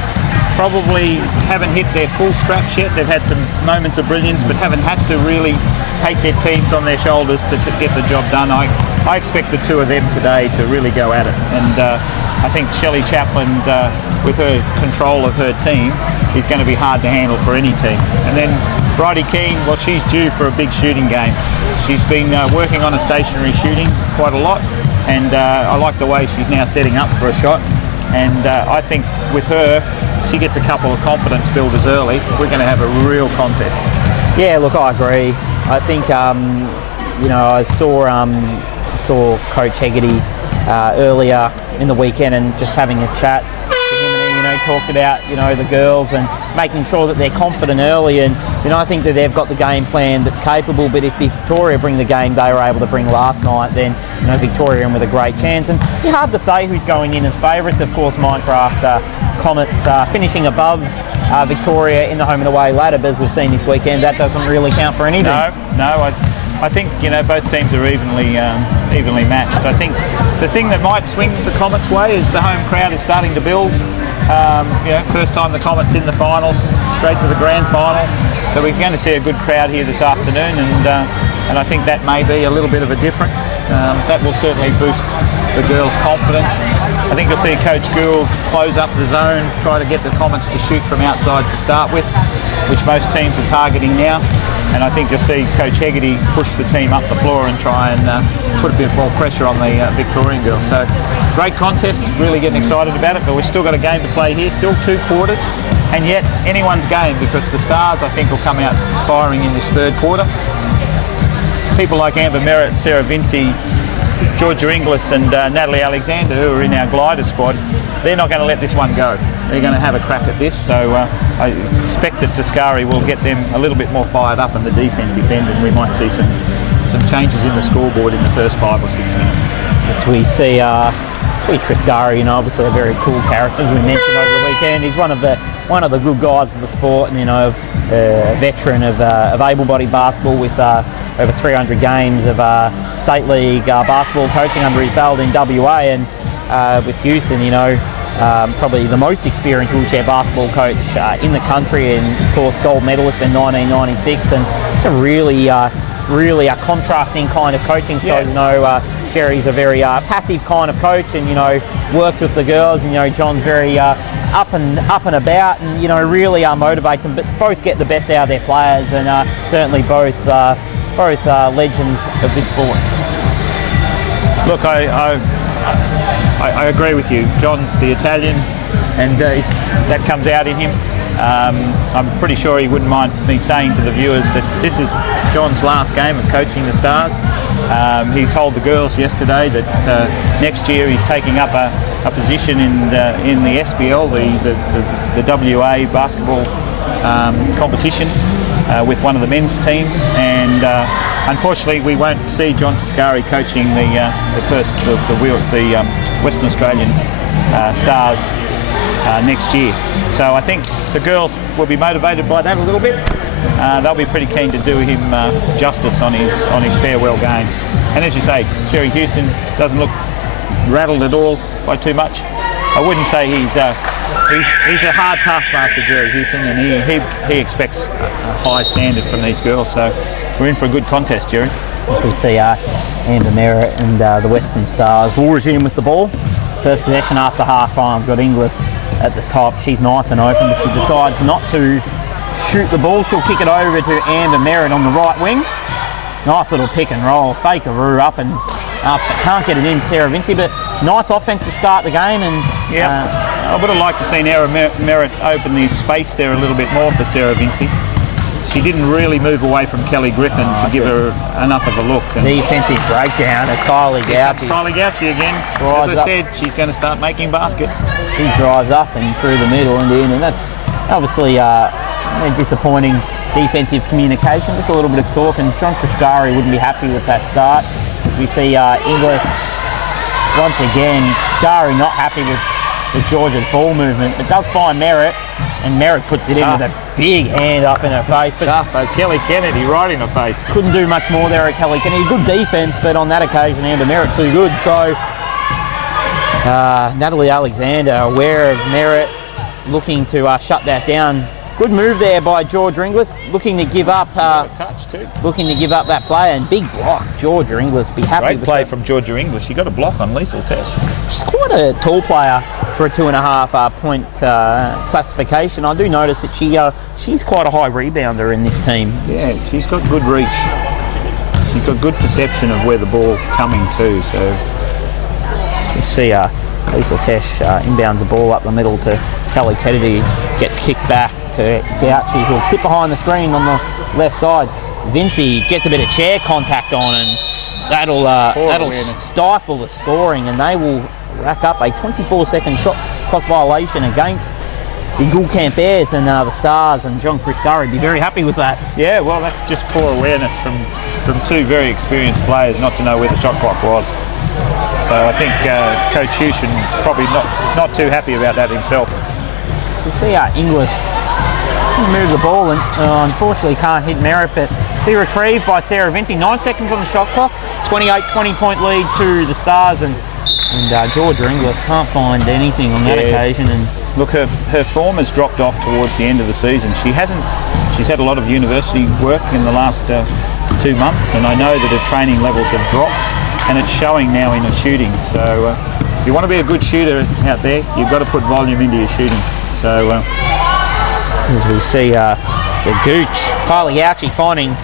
probably haven't hit their full straps yet. They've had some moments of brilliance, but haven't had to really take their teams on their shoulders to get the job done. I expect the two of them today to really go at it, and I think Shelley Chaplin, with her control of her team, is going to be hard to handle for any team. And then Bridie Keane, well, she's due for a big shooting game. She's been working on a stationary shooting quite a lot, and I like the way she's now setting up for a shot. And I think with her, she gets a couple of confidence builders early, we're going to have a real contest. Yeah, look, I agree. I think you know, I saw Coach Hegarty earlier in the weekend and just having a chat to him, and you know, talked about, you know, the girls and making sure that they're confident early, and you know, I think that they've got the game plan that's capable. But if Victoria bring the game they were able to bring last night, then you know, Victoria in with a great chance. And it's hard to say who's going in as favourites. Of course, Minecraft Comets finishing above Victoria in the home and away ladder, but as we've seen this weekend, that doesn't really count for anything. No, I think, you know, both teams are evenly matched. I think the thing that might swing the Comets' way is the home crowd is starting to build. You know, first time the Comets in the finals, straight to the grand final. So we're going to see a good crowd here this afternoon, and I think that may be a little bit of a difference. That will certainly boost the girls' confidence. I think you'll see Coach Gould close up the zone, try to get the Comets to shoot from outside to start with, which most teams are targeting now. And I think you'll see Coach Hegarty push the team up the floor and try and put a bit more pressure on the Victorian girls. So great contest, really getting excited about it, but we've still got a game to play here, still 2 quarters, and yet anyone's game, because the Stars, I think, will come out firing in this third quarter. People like Amber Merritt, Sarah Vinci, Georgia Inglis and Natalie Alexander, who are in our glider squad, they're not going to let this one go. They're going to have a crack at this, so I expect that Tuscari will get them a little bit more fired up in the defensive end, and we might see some changes in the scoreboard in the first 5 or 6 minutes. As we see Tuscari, you know, obviously a very cool character, as we mentioned over the weekend. He's one of the good guys of the sport, and you know, a veteran of able-bodied basketball with over 300 games of state league basketball coaching under his belt in WA, and with Houston, you know, probably the most experienced wheelchair basketball coach in the country, and of course gold medalist in 1996, and it's a really a contrasting kind of coaching style. You know, Jerry's a very passive kind of coach, and you know, works with the girls, and you know, John's very up and about, and you know, really motivates them. But both get the best out of their players, and certainly both legends of this sport. Look, I agree with you. John's the Italian, and that comes out in him. I'm pretty sure he wouldn't mind me saying to the viewers that this is John's last game of coaching the Stars. He told the girls yesterday that next year he's taking up a position in the SBL, the WA basketball competition with one of the men's teams, and unfortunately we won't see John Tuscari coaching the Western Australian Stars next year. So I think the girls will be motivated by that a little bit. They'll be pretty keen to do him justice on his farewell game. And as you say, Jerry Houston doesn't look rattled at all by too much. I wouldn't say he's a hard taskmaster, Jerry Houston, and he expects a high standard from these girls. So we're in for a good contest, Jerry. We see Amber Merritt and the Western Stars will resume with the ball. First possession after half time. We've got Inglis at the top. She's nice and open, but she decides not to shoot the ball. She'll kick it over to Amber Merritt on the right wing. Nice little pick and roll. Fakeroo up and up. Can't get it in, Sarah Vinci, but nice offense to start the game. And I would have liked to see Sarah Merritt open the space there a little bit more for Sarah Vinci. She didn't really move away from Kelly Griffin to give her enough of a look. And defensive breakdown as Kylie Gouchy. Kylie Gouchy again. As I said, she's going to start making baskets. She drives up and through the middle and in, and that's obviously disappointing defensive communication. Just a little bit of talk, and John Tuscari wouldn't be happy with that start. As we see Inglis once again, Tuscari not happy with Georgia's ball movement, but does find Merritt, and Merritt puts it in with a big hand up in her face. But Kelly Kennedy right in her face. Couldn't do much more there at Kelly Kennedy. Good defence, but on that occasion, Amber Merritt too good. So Natalie Alexander aware of Merritt, looking to shut that down. Good move there by Georgia Inglis, looking to give up. Looking to give up that play, and big block. Georgia Inglis be happy. Great play from Georgia Inglis. She got a block on Liesl Tesh. She's quite a tall player for a 2.5 point classification. I do notice that she's quite a high rebounder in this team. Yeah, she's got good reach. She's got good perception of where the ball's coming to. So you see Liesl Tesh inbounds the ball up the middle to Kelly Kennedy, gets kicked back to Gouchy, who'll sit behind the screen on the left side. Vinci gets a bit of chair contact on, and that'll stifle the scoring, and they will rack up a 24-second shot clock violation against the Gould Camp Bears, and the Stars and John Chris Curry be very happy with that. Yeah, well, that's just poor awareness from two very experienced players not to know where the shot clock was. So I think Coach Houston probably not too happy about that himself. We see Inglis move the ball, and unfortunately can't hit Merritt, but be retrieved by Sarah Vinci. 9 seconds on the shot clock, 28-20 point lead to the Stars, and Georgia Inglis can't find anything on that occasion. And look, her form has dropped off towards the end of the season. She's had a lot of university work in the last 2 months, and I know that her training levels have dropped, and it's showing now in her shooting. So if you want to be a good shooter out there, you've got to put volume into your shooting. So as we see the Gooch, Kylie Gouchy finding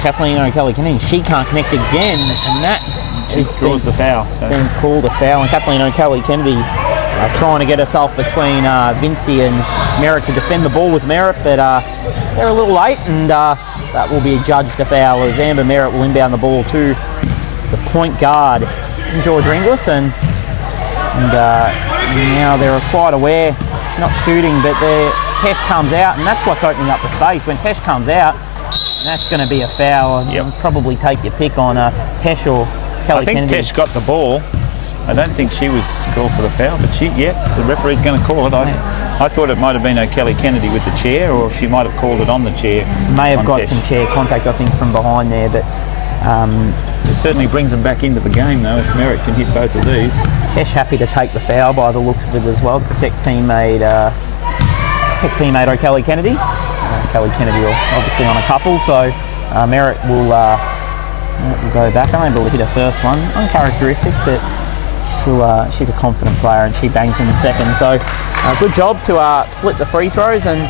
Kathleen O'Kelly Kennedy. She can't connect again, and that draws the foul. So. Been called a foul, and Kathleen O'Kelly Kennedy trying to get herself between Vinci and Merritt to defend the ball with Merritt, but they're a little late, and that will be adjudged a foul as Amber Merritt will inbound the ball to the point guard, Georgia Inglis, and now they're quite aware, not shooting, but Tesh comes out, and that's what's opening up the space. When Tesh comes out, that's going to be a foul. Yep. You'll probably take your pick on Tesh or Kelly Kennedy. I think Tesh got the ball. I don't think she was called for the foul, but the referee's going to call it. I thought it might have been O'Kelly Kennedy with the chair, or she might have called it on the chair. May have got some chair contact, I think, from behind there, but it certainly brings them back into the game, though, if Merritt can hit both of these. Tesh happy to take the foul by the looks of it as well, to protect teammate O'Kelly Kennedy. Kelly Kennedy obviously on a couple, so Merritt will go back. Unable to hit her first one, uncharacteristic, but she's a confident player, and she bangs in the second. So good job to split the free throws, and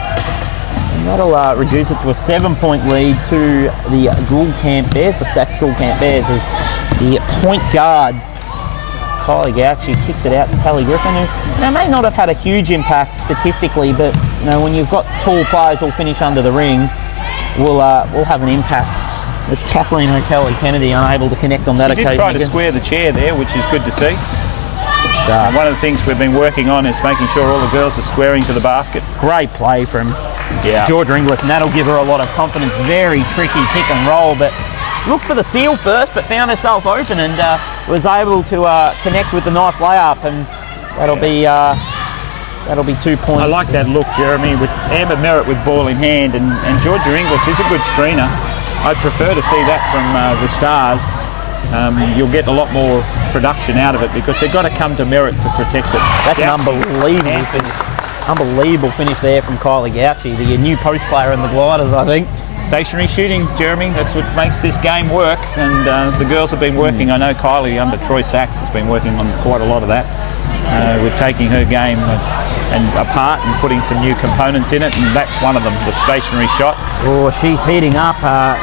that'll reduce it to a 7-point lead to the Gould Camp Bears, the Stack's Gould Camp Bears, as the point guard Kylie Gouchy kicks it out to Kelly Griffin, who may not have had a huge impact statistically, but when you've got tall players who'll finish under the ring, will have an impact. As Kathleen O'Kelly Kennedy unable to connect on that occasion. She did try to square the chair there, which is good to see. One of the things we've been working on is making sure all the girls are squaring to the basket. Great play from Georgia Inglis, and that'll give her a lot of confidence. Very tricky pick and roll, but she looked for the seal first, but found herself open, and was able to connect with the nice layup, and that'll be 2 points. I like that look, Jeremy, with Amber Merritt with ball in hand, and Georgia Inglis is a good screener. I'd prefer to see that from the Stars. You'll get a lot more production out of it, because they've got to come to Merritt to protect it. That's an unbelievable finish there from Kylie Gouchy, the new post player in the Gliders, I think. Stationary shooting, Jeremy, that's what makes this game work, and the girls have been working. I know Kylie under Troy Sachs has been working on quite a lot of that. We're taking her game and apart and putting some new components in it, and that's one of them, the stationary shot. Oh, she's heating up.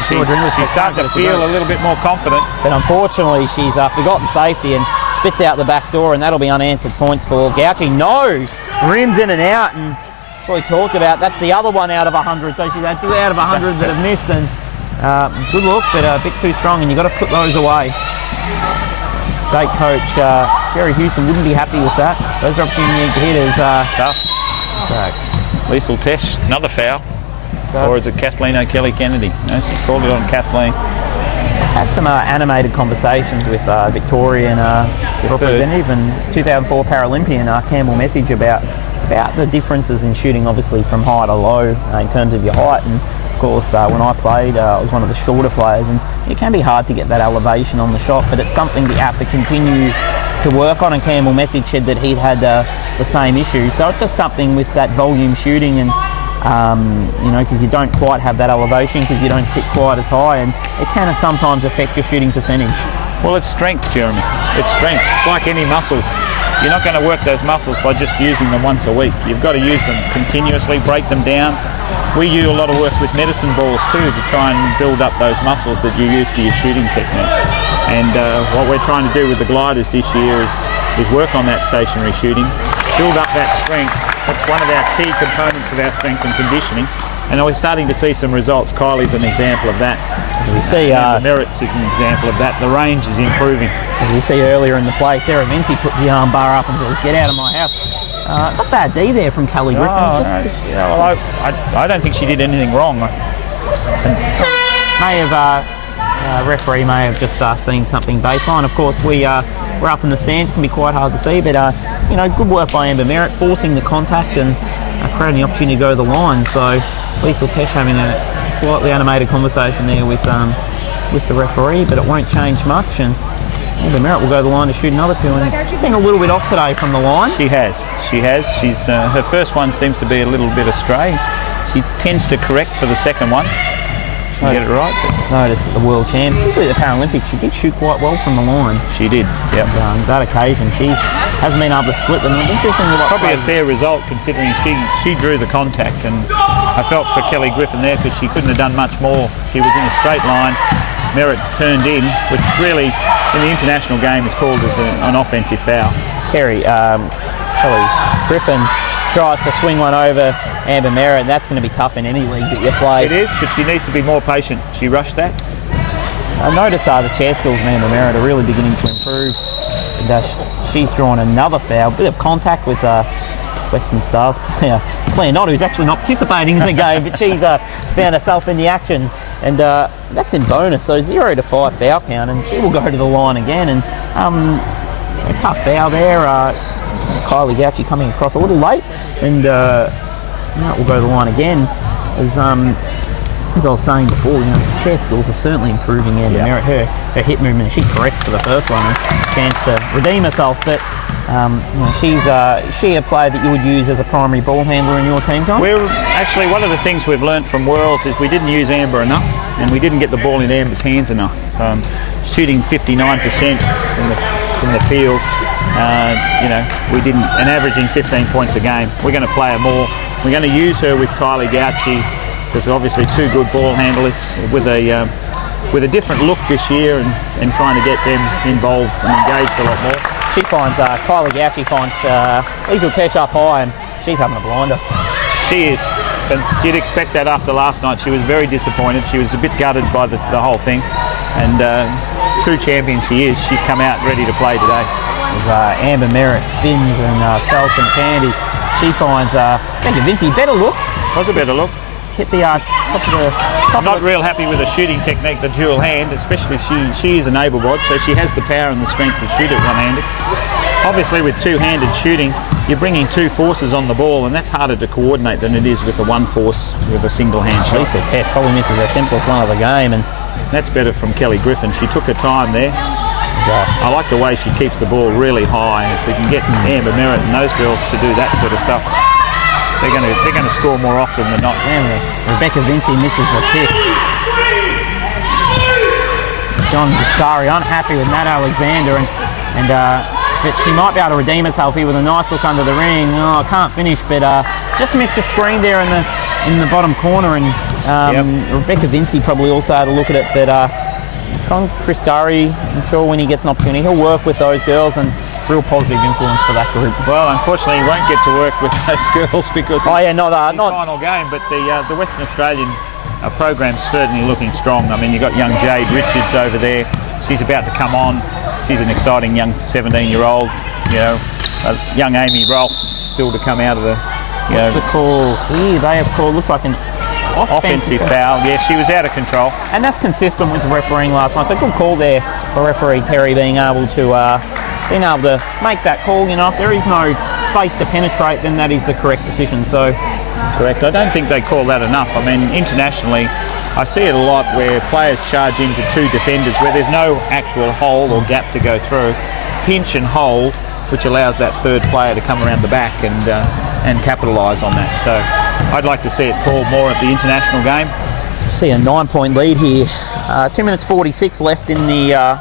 She's starting to feel a little bit more confident. But unfortunately, she's forgotten safety and spits out the back door, and that'll be unanswered points for Gouchy. No! Rims in and out, and that's what we talked about. That's the other one out of 100. So she's had 2 out of 100 that have missed, and good look, but a bit too strong, and you've got to put those away. State coach Jerry Houston wouldn't be happy with that. Those are opportunities to hit is tough. So, Liesl Tesh, another foul. Or is it Kathleen O'Kelly Kennedy? No, she's called it on Kathleen. I've had some animated conversations with Victorian representative and 2004 Paralympian Campbell Message about the differences in shooting, obviously from high to low in terms of your height. And of course, when I played, I was one of the shorter players, and it can be hard to get that elevation on the shot, but it's something that you have to continue to work on. And Campbell Message said that he'd had the same issue. So it's just something with that volume shooting, and because you don't quite have that elevation, because you don't sit quite as high, and it can sometimes affect your shooting percentage. Well, it's strength, Jeremy. It's strength. It's like any muscles. You're not going to work those muscles by just using them once a week. You've got to use them continuously, break them down. We do a lot of work with medicine balls too, to try and build up those muscles that you use for your shooting technique. And what we're trying to do with the gliders this year is work on that stationary shooting, build up that strength. That's one of our key components of our strength and conditioning. and we're starting to see some results. Kylie's an example of that. As we see, Merritt's an example of that. The range is improving. As we see earlier in the play, Sarah Vinci put the arm bar up and says, "Get out of my house." Not bad D there from Kelly Griffin. I don't think she did anything wrong. Referee may have just seen something baseline. Of course, we're up in the stands, can be quite hard to see, but good work by Amber Merritt, forcing the contact and creating the opportunity to go to the line. So Liesl Tesh having a slightly animated conversation there with the referee, but it won't change much. And Amber Merritt will go to the line to shoot another two, and she's been a little bit off today from the line. She has. She's her first one seems to be a little bit astray. She tends to correct for the second one. Get it right. Notice at the World Championship, the Paralympics, she did shoot quite well from the line. She did, yep. That occasion, she hasn't been able to split them. Probably a fair result considering she drew the contact, and I felt for Kelly Griffin there because she couldn't have done much more. She was in a straight line. Merritt turned in, which really in the international game is called as an offensive foul. Kelly Griffin tries to swing one over Amber Merritt, and that's going to be tough in any league that you play. It is, but she needs to be more patient. She rushed that. I notice the chair skills of Amber Merritt are really beginning to improve. And, she's drawn another foul, bit of contact with Western Stars player Knott, who's actually not participating in the game, but she's found herself in the action, and that's in bonus, so 0 to 5 foul count, and she will go to the line again. And a tough foul there. Kylie Gauchi coming across a little late, and we'll go to the line again. As I was saying before, chair skills are certainly improving. Amber Merritt, her hip movement, she corrects for the first one, and chance to redeem herself. But she's she a player that you would use as a primary ball handler in your team, Tom? We're actually, one of the things we've learned from Worlds is we didn't use Amber enough, and we didn't get the ball in Amber's hands enough. Shooting 59% from the field. We didn't, and averaging 15 points a game. We're going to play her more. We're going to use her with Kylie Gauchi, because obviously two good ball handlers with a different look this year, and trying to get them involved and engaged a lot more. She finds Kylie Gauchi finds Liesl Tesh up high, and she's having a blinder. She is, and you'd expect that after last night. She was very disappointed. She was a bit gutted by the whole thing, and true champion she is. She's come out ready to play today. As Amber Merritt spins and sells some candy, she finds Becca Vinci. Better look. Was a better look. Hit the top of the... I'm not real happy with the shooting technique, the dual hand, especially she is an able-bodied, so she has the power and the strength to shoot it one-handed. Obviously with two-handed shooting, you're bringing two forces on the ball, and that's harder to coordinate than it is with a one force with a single hand shot. Liesl Tesh probably misses her simplest one of the game, and that's better from Kelly Griffin. She took her time there. I like the way she keeps the ball really high. If we can get Amber Merritt and those girls to do that sort of stuff, they're going to score more often than not. Rebecca Vinci misses the kick. John Gustari unhappy with Nat Alexander, and but she might be able to redeem herself here with a nice look under the ring. Oh, can't finish, but just missed the screen there in the bottom corner, and Rebecca Vinci probably also had a look at it, but Chris Curry, I'm sure when he gets an opportunity, he'll work with those girls, and real positive influence for that group. Well, unfortunately, he won't get to work with those girls because not his final game. But the Western Australian program's certainly looking strong. I mean, you've got young Jade Richards over there. She's about to come on. She's an exciting young 17-year-old. Young Amy Rolfe still to come out of the. What's the call here? They have called. Looks like an offensive foul. Yeah, she was out of control. And that's consistent with the refereeing last night. So good call there for referee Terry being able to make that call. If there is no space to penetrate, then that is the correct decision. So correct. I don't think they call that enough. I mean, internationally, I see it a lot where players charge into two defenders where there's no actual hole or gap to go through. Pinch and hold, which allows that third player to come around the back and capitalise on that. So I'd like to see it called more at the international game. See a 9-point lead here. 2 minutes 46 left in the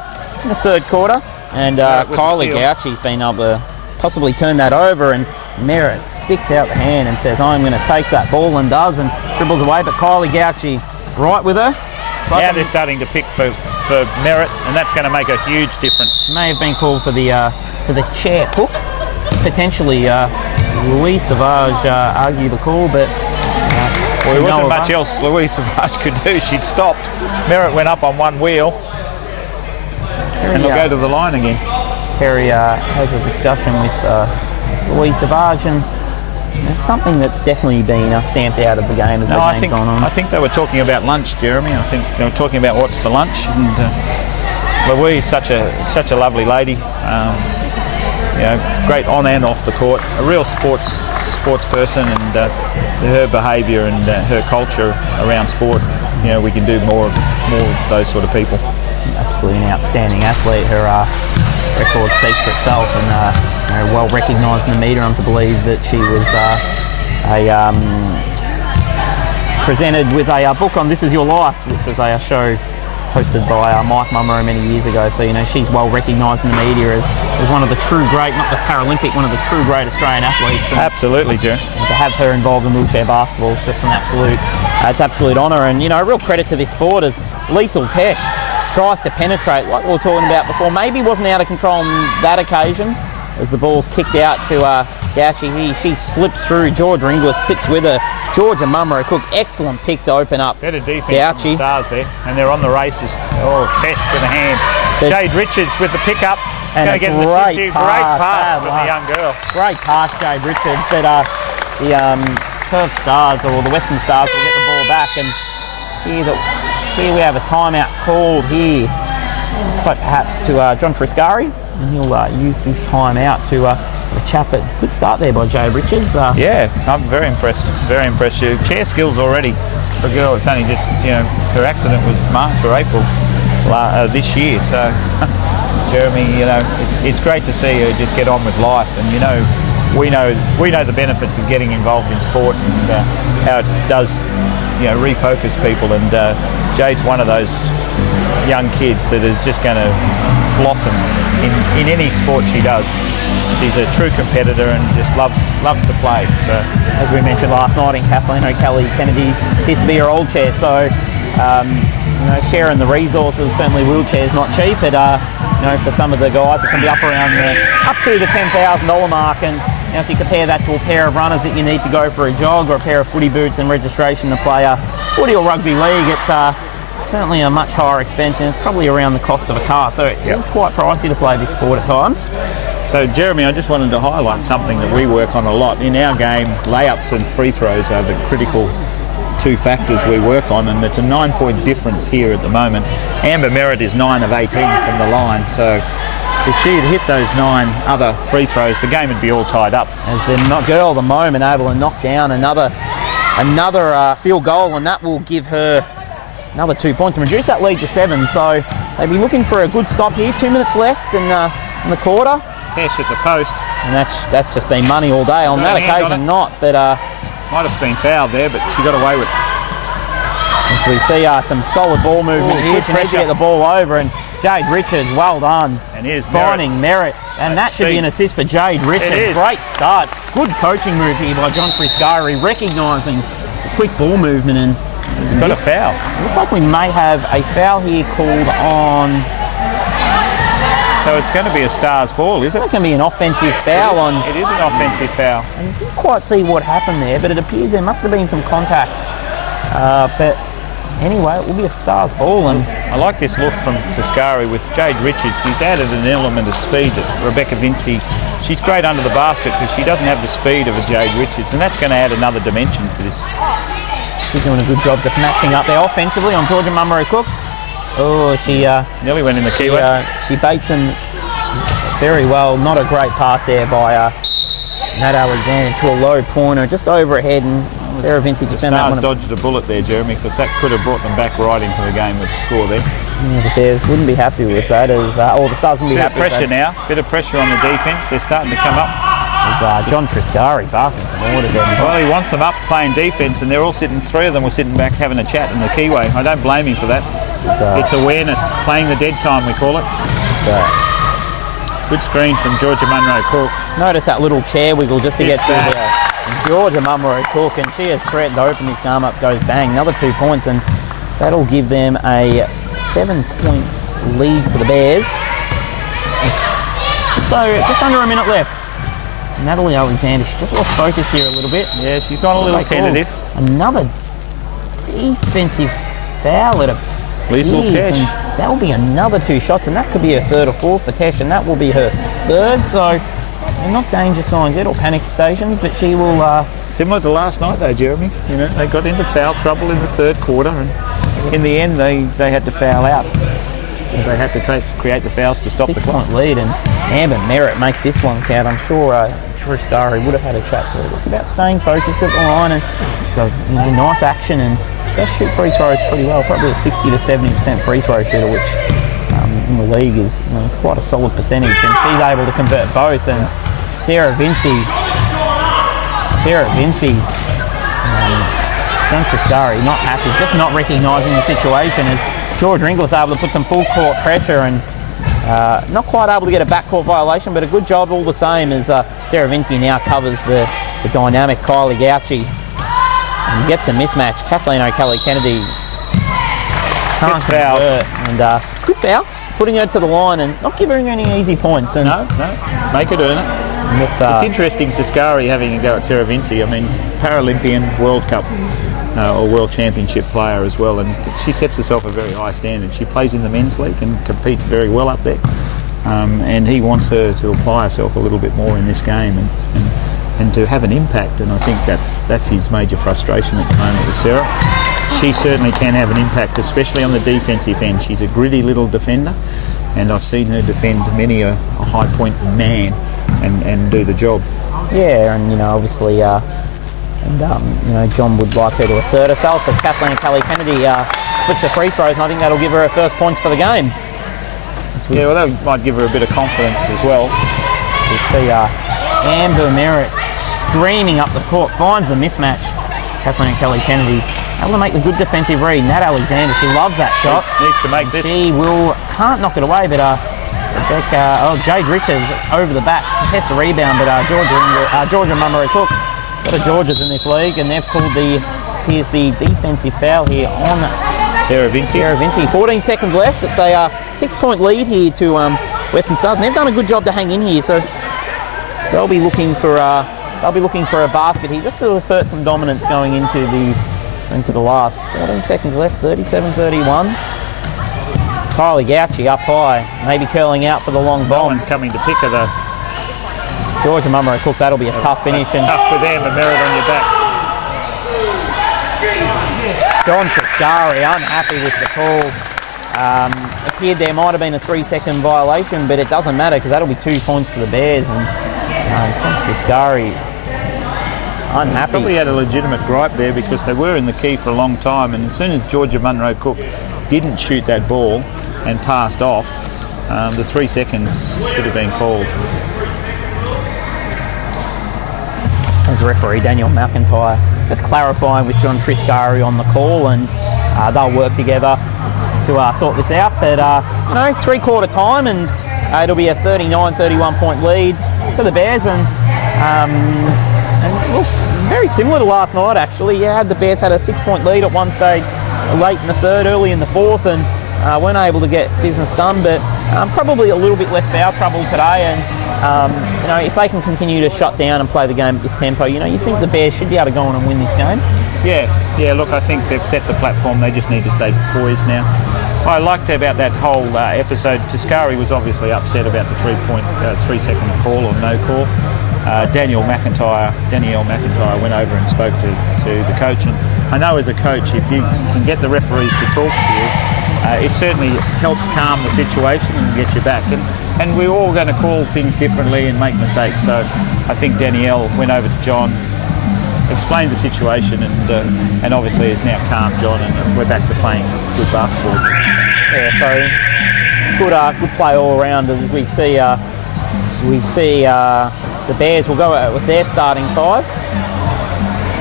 third quarter, and Kylie Gauchi's been able to possibly turn that over, and Merritt sticks out the hand and says, I'm going to take that ball, and does, and dribbles away, but Kylie Gauchi right with her. Now they're starting to pick for Merritt, and that's going to make a huge difference. May have been called for the chair hook. Potentially Louise Savage argued the call, but Well, there wasn't much else Louise Savage could do. She'd stopped. Merritt went up on one wheel. And they'll go to the line again. Terry has a discussion with Louise Savage, and it's something that's definitely been stamped out of the game as the game's gone on. I think they were talking about lunch, Jeremy. I think they were talking about what's for lunch. And Louise, such a lovely lady. You know, great on and off the court. A real sports person, and her behaviour and her culture around sport. You know, we can do more of those sort of people. Absolutely an outstanding athlete. Her record speaks for itself, and well recognised in the media. I'm to believe that she was presented with a book on This Is Your Life, which was a show hosted by Mike Mummerow many years ago. So, you know, she's well recognised in the media as one of the true great, not the Paralympic, one of the true great Australian athletes. And absolutely, Joe. To have her involved in wheelchair basketball is just an absolute honour. And, you know, a real credit to this sport as Liesl Tesh tries to penetrate, like we were talking about before. Maybe wasn't out of control on that occasion as the ball's kicked out to Gauchi. She slips through. Georgia Inglis sits with her. Georgia Mummerow Cook, excellent pick to open up. Better defence from the Stars there, and they're on the races. Oh, Tesh with a hand. Jade Richards with the pick up. And a great pass from the young girl. Great pass, Jade Richards. But the Perth Stars, or the Western Stars, will get the ball back. And here we have a timeout called here. So perhaps to John Triscari, and he'll use his timeout to chat. But good start there by Jade Richards. Yeah, I'm very impressed. Very impressed. Chair skills already for a girl. It's only just, you know, her accident was March or April this year. So, Jeremy, you know, it's great to see her just get on with life. And you know, we know the benefits of getting involved in sport, and how it does, you know, refocus people. And Jade's one of those young kids that is just going to blossom in any sport she does. She's a true competitor and just loves to play. So, as we mentioned last night in Kathleen O'Kelly Kennedy appears to be her old chair. So, you know, sharing the resources. Certainly, wheelchair's not cheap. But you know, for some of the guys, it can be up to the $10,000 mark. And you know, if you compare that to a pair of runners that you need to go for a jog, or a pair of footy boots and registration to play a footy or rugby league, it's certainly a much higher expense, and it's probably around the cost of a car. So it is quite pricey to play this sport at times. So, Jeremy, I just wanted to highlight something that we work on a lot. In our game, layups and free throws are the critical two factors we work on, and it's a 9-point difference here at the moment. Amber Merritt is 9 of 18 from the line, so if she had hit those 9 other free throws, the game would be all tied up. As the girl at the moment able to knock down another field goal, and that will give her another 2 points and reduce that lead to 7. So they'll be looking for a good stop here. 2 minutes left in the quarter. Tesh at the post. And that's just been money all day. On that occasion, not. But might have been fouled there, but she got away with it. As we see some solid ball movement here. She needs to get the ball over, and Jade Richards, well done. And here's finding Merritt. And that should be an assist for Jade Richards. It is. Great start. Good coaching move here by John Triscari, recognising the quick ball movement. And he's got a foul. Looks like we may have a foul here called on. So it's going to be a Stars ball, is it? It's going to be an offensive foul on. It is an offensive foul. I didn't quite see what happened there, but it appears there must have been some contact. But anyway, it will be a Stars ball. And I like this look from Triscari with Jade Richards. He's added an element of speed that Rebecca Vinci. She's great under the basket because she doesn't have the speed of a Jade Richards, and that's going to add another dimension to this. She's doing a good job just matching up there offensively on Georgia Mummerow Cook. Oh, she nearly went in the keyway. She baits him very well. Not a great pass there by Nat Alexander to a low pointer, just overhead, and Sarah Vinci just found that one. Dodged a bullet there, Jeremy, because that could have brought them back right into the game with the score there. Yeah, the Bears wouldn't be happy with that, or the Stars wouldn't be happy with that. Bit of pressure now, bit of pressure on the defence. They're starting to come up. There's John Triscari barking some orders there. Well, he wants them up playing defence, and they're all sitting. 3 of them were sitting back having a chat in the keyway. I don't blame him for that. It's awareness, playing the dead time, we call it. Good screen from Georgia Mummerow Cook. Notice that little chair wiggle just to get through there. Georgia Mummerow Cook, and she has threatened to open this game up, goes bang, another 2 points, and that'll give them a 7-point lead for the Bears. Just under a minute left. Natalie Alexander, she just lost focus here a little bit. Yeah, she's gone a little tentative. Another defensive foul at a Liesl Tesh. That will be another 2 shots, and that could be her 3rd or 4th for Tesh, and that will be her 3rd. So not danger signs yet or panic stations, but she will. Similar to last night though, Jeremy. You know, they got into foul trouble in the 3rd quarter, and in the end they had to foul out. Because they had to create the fouls to stop the clock. 6-point lead, and Amber Merritt makes this one count. I'm sure Scary would have had a chat to her. It's about staying focused at the line, and she's got nice action and does shoot free throws pretty well. Probably a 60 to 70% free throw shooter, which in the league is it's quite a solid percentage. And she's able to convert both. And Sarah Vinci, John Triscari not happy, just not recognising the situation as George Ringler's able to put some full court pressure and not quite able to get a backcourt violation, but a good job all the same as Sarah Vinci now covers the dynamic Kylie Gauci and gets a mismatch. Kathleen O'Kelly-Kennedy can't convert, and good foul, putting her to the line and not giving her any easy points. And no, make it earn it. It's interesting Tiscari having a go at Sarah Vinci. I mean, Paralympian, World Cup or World Championship player as well, and she sets herself a very high standard. She plays in the men's league and competes very well up there, and he wants her to apply herself a little bit more in this game and to have an impact, and I think that's his major frustration at the moment with Sarah. She certainly can have an impact, especially on the defensive end. She's a gritty little defender, and I've seen her defend many a high point man and do the job. Yeah, and obviously John would like her to assert herself as Kathleen Kelly-Kennedy splits her free throws, and I think that'll give her her first points for the game. Yeah, well, that might give her a bit of confidence as well. We see Amber Merritt streaming up the court, finds the mismatch. Kathleen Kelly-Kennedy able to make the good defensive read. Nat Alexander, she loves that shot. Needs to make this. She can't knock it away, but Jade Richards over the back, contests the rebound, but Georgia Mummery-Cook, got a Georgias in this league, and they've called here's the defensive foul here on Sarah Vinci. 14 seconds left. It's a 6-point lead here to Western Stars, and they've done a good job to hang in here, so they'll be looking for a basket here just to assert some dominance going into the last 14 seconds left. 37-31. Kylie Gauci up high, maybe curling out for the long bomb. One's coming to pick her though. Georgia Mummery-Cook, that'll be a tough finish. And tough for them, a Merritt on your back. John Triscari unhappy with the call. Appeared there might have been a 3-second violation, but it doesn't matter because that'll be 2 points to the Bears. And John Triscari unhappy. Probably had a legitimate gripe there because they were in the key for a long time, and as soon as Georgia Munro-Cook didn't shoot that ball and passed off, the 3 seconds should have been called. As referee Daniel McIntyre just clarifying with John Triscari on the call, and they'll work together to sort this out. But 3-quarter time, and it'll be a 39-31 point lead to the Bears, and look, very similar to last night actually. Yeah, the Bears had a 6-point lead at one stage, late in the 3rd, early in the 4th, and weren't able to get business done. But probably a little bit less foul trouble today, and if they can continue to shut down and play the game at this tempo, you think the Bears should be able to go on and win this game. Yeah, look, I think they've set the platform. They just need to stay poised now. I liked about that whole episode. Tiscari was obviously upset about the 3-second call or no call. Danielle McIntyre went over and spoke to the coach, and I know as a coach, if you can get the referees to talk to you, it certainly helps calm the situation and get you back. And we're all going to call things differently and make mistakes. So I think Danielle went over to John, explained the situation, and obviously has now calmed John, and we're back to playing good basketball. Yeah, so good play all around. As we see the Bears will go with their starting 5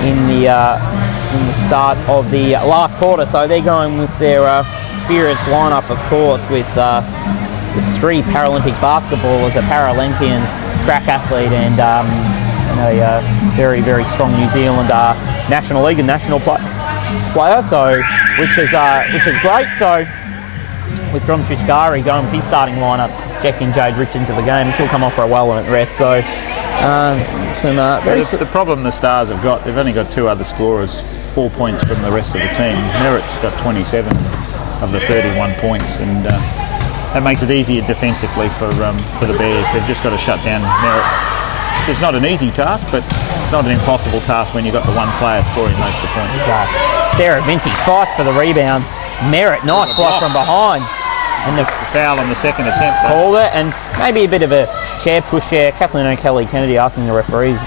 in the start of the last quarter. So they're going with their Spirits lineup, of course, with 3 Paralympic basketballers, a Paralympian track athlete, and a very, very strong New Zealand National League and national player. So which is great. So with John Triscari going with his starting lineup, ejecting Jade Richards into the game, she'll come off for a well-earned rest. So the problem the Stars have got, they've only got 2 other scorers 4 points from the rest of the team. Merritt's got 27 of the 31 points, and that makes it easier defensively for the Bears. They've just got to shut down Merritt. It's not an easy task, but it's not an impossible task when you've got the one player scoring most of the points. Sarah Vinci fights for the rebounds. Merritt, nice block from behind. And the foul on the second attempt. Called it, and maybe a bit of a chair push there. Kathleen O'Kelly Kennedy asking the referees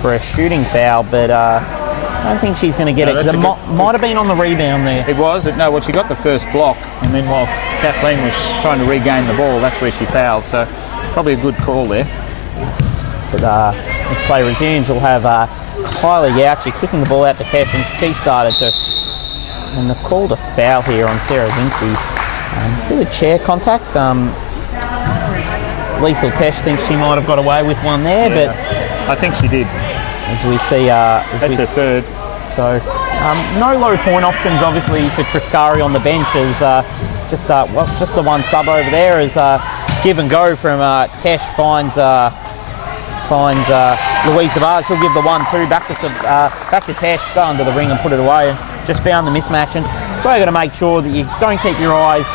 for a shooting foul, but I don't think she's going to get it, because it might have been on the rebound there. It was. No, well, she got the first block, and then while Kathleen was trying to regain the ball, that's where she fouled, so probably a good call there. But as play resumes, we'll have Kylie Goucher kicking the ball out to Tesh, and she started to... And they've called a foul here on Sarah Vinci. Bit of chair contact. Lisa Tesh thinks she might have got away with one there, but I think she did. As we see, that's her third. So no low point options, obviously, for Triscari on the bench. As just the one sub over there is give and go from Tesh finds Louise Savage. She'll give the 1-2 back to Tesh, go under the ring and put it away. And just found the mismatch. And so you've got to make sure that you don't keep your eyes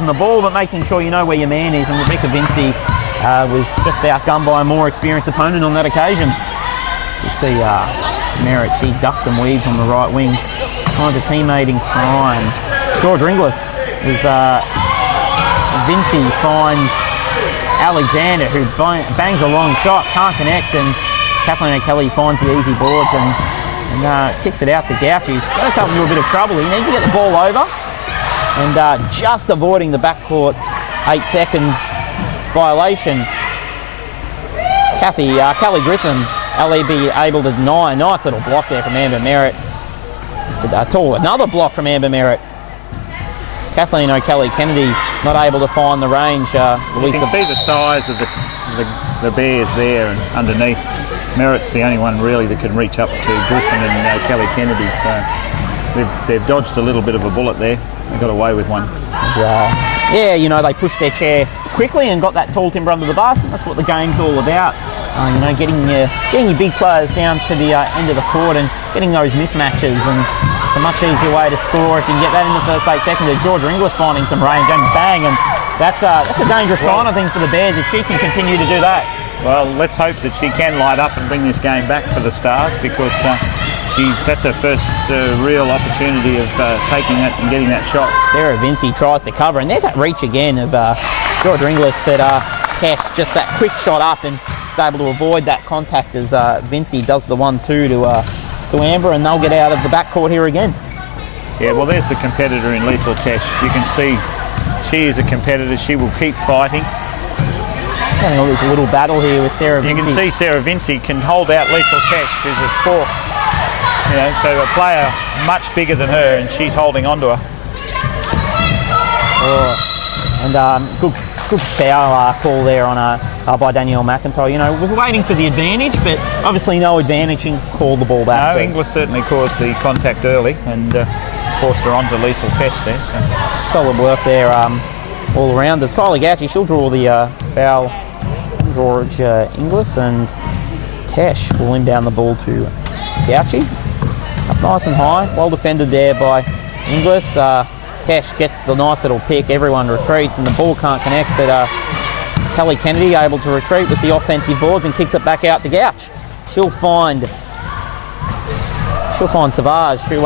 on the ball, but making sure you know where your man is. And Rebecca Vinci was just outgunned by a more experienced opponent on that occasion. You see Merritt, she ducks and weaves on the right wing, finds a teammate in crime. George Inglis is Vinci finds Alexander, who bangs a long shot, can't connect, and Kathleen O'Kelly finds the easy boards and kicks it out to Goucher. He's got himself into a bit of trouble. He needs to get the ball over, and just avoiding the backcourt 8-second violation. Kelly Griffin, LEB able to deny. A nice little block there from Amber Merritt. Another block from Amber Merritt. Kathleen O'Kelly Kennedy not able to find the range. You can see the size of the Bears there and underneath. Merritt's the only one really that can reach up to Griffin and Kelly Kennedy. So they've dodged a little bit of a bullet there. They got away with one. They pushed their chair quickly and got that tall timber under the basket. That's what the game's all about. Getting your big players down to the end of the court and getting those mismatches, and it's a much easier way to score if you can get that in the first 8 seconds. George Inglis finding some range and bang, and that's a dangerous sign, I think, for the Bears if she can continue to do that. Well, let's hope that she can light up and bring this game back for the Stars, because that's her first real opportunity of taking it and getting that shot. Sarah Vinci tries to cover, and there's that reach again of George Inglis, but Cash just that quick shot up and able to avoid that contact as Vinci does the 1-2 to Amber, and they'll get out of the backcourt here again. Yeah, well, there's the competitor in Lisa Tesh. You can see she is a competitor. She will keep fighting. There's a little battle here with Sarah Vinci. You can see Sarah Vinci can hold out Lisa Tesh, who's a 4. So a player much bigger than her, and she's holding on to her. Good foul call there on by Danielle McIntyre. Was waiting for the advantage, but obviously no advantage, and called the ball back. No, Inglis certainly caused the contact early and forced her onto Liesl Tesh there. So. Solid work there all around. There's Kylie Goucher. She'll draw the foul. George Inglis, and Tesh will inbound the ball to Goucher. Up nice and high. Well defended there by Inglis. Tesh gets the nice little pick. Everyone retreats and the ball can't connect, but Kelly Kennedy able to retreat with the offensive boards and kicks it back out to Gouch. She'll find Savage, who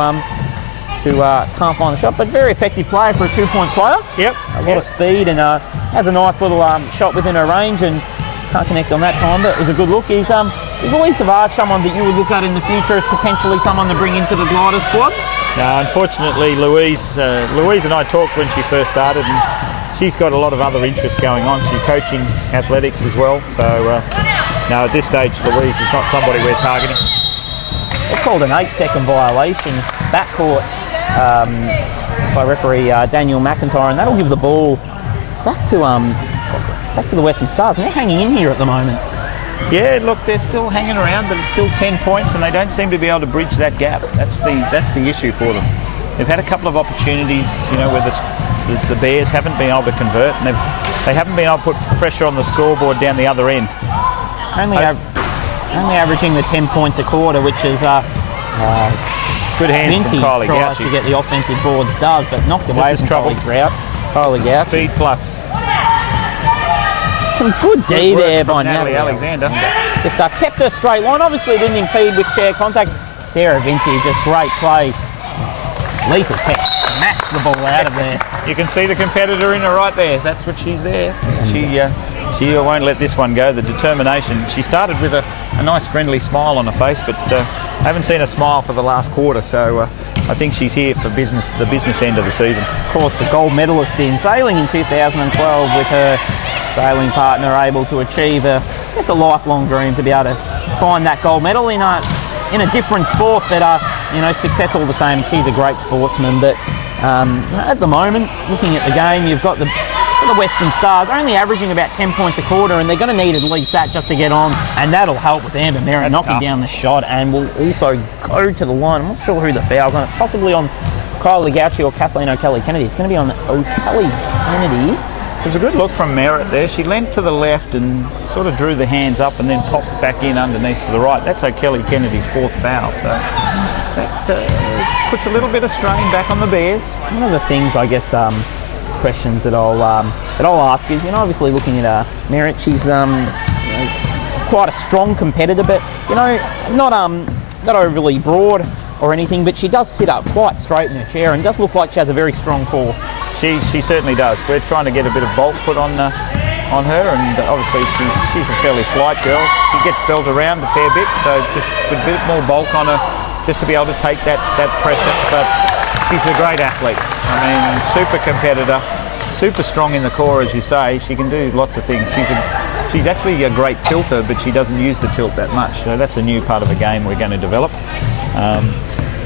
can't find the shot, but very effective player for a 2-point player. Yep. A lot of speed, and has a nice little shot within her range, and can't connect on that time, but it was a good look. Is Louise Savage someone that you would look at in the future as potentially someone to bring into the Gliders squad? No, unfortunately, Louise and I talked when she first started, and she's got a lot of other interests going on. She's coaching athletics as well, so no, at this stage, Louise is not somebody we're targeting. They called an 8-second violation backcourt by referee Daniel McIntyre, and that'll give the ball back to the Western Stars, and they're hanging in here at the moment. Yeah, look, they're still hanging around, but it's still 10 points, and they don't seem to be able to bridge that gap. That's the issue for them. They've had a couple of opportunities, where the Bears haven't been able to convert, and they haven't been able to put pressure on the scoreboard down the other end. Only averaging the 10 points a quarter, which is Good hands from Vinci Kylie tries Gauci. to get the offensive boards, does, but knocked away is from trouble. Kylie Gauci. Speed plus. Some good D Good work there from by Natalie Natalie Alexander. Just kept her straight line. Obviously didn't impede with chair contact. Sarah Vinci, just great play. Lisa Tex smacks the ball out of there. You can see the competitor in her right there. That's what she's there. She won't let this one go. The determination. She started with a nice friendly smile on her face, but I haven't seen her smile for the last quarter. So I think she's here for business, the business end of the season. Of course, the gold medalist in sailing in 2012 with her sailing partner able to achieve a lifelong dream to be able to find that gold medal in a different sport, but success all the same. She's a great sportsman, but at the moment, looking at the game, you've got the Western Stars only averaging about 10 points a quarter, and they're going to need at least that just to get on, and that'll help with Amber Merritt knocking down the shot, and will also go to the line. I'm not sure who the foul's on it, possibly on Kylie Gauci or Kathleen O'Kelly Kennedy. It's going to be on O'Kelly Kennedy. It was a good look from Merritt there. She leant to the left and sort of drew the hands up and then popped back in underneath to the right. That's O'Kelly Kennedy's fourth foul, so that puts a little bit of strain back on the Bears. One of the things, I guess, questions that I'll ask is, obviously looking at Merritt, she's quite a strong competitor, but not overly broad or anything, but she does sit up quite straight in her chair and does look like she has a very strong core. She certainly does. We're trying to get a bit of bulk put on her, and obviously she's a fairly slight girl. She gets built around a fair bit, so just a bit more bulk on her, just to be able to take that pressure. But she's a great athlete. I mean, super competitor, super strong in the core, as you say. She can do lots of things. She's actually a great tilter, but she doesn't use the tilt that much. So that's a new part of the game we're going to develop.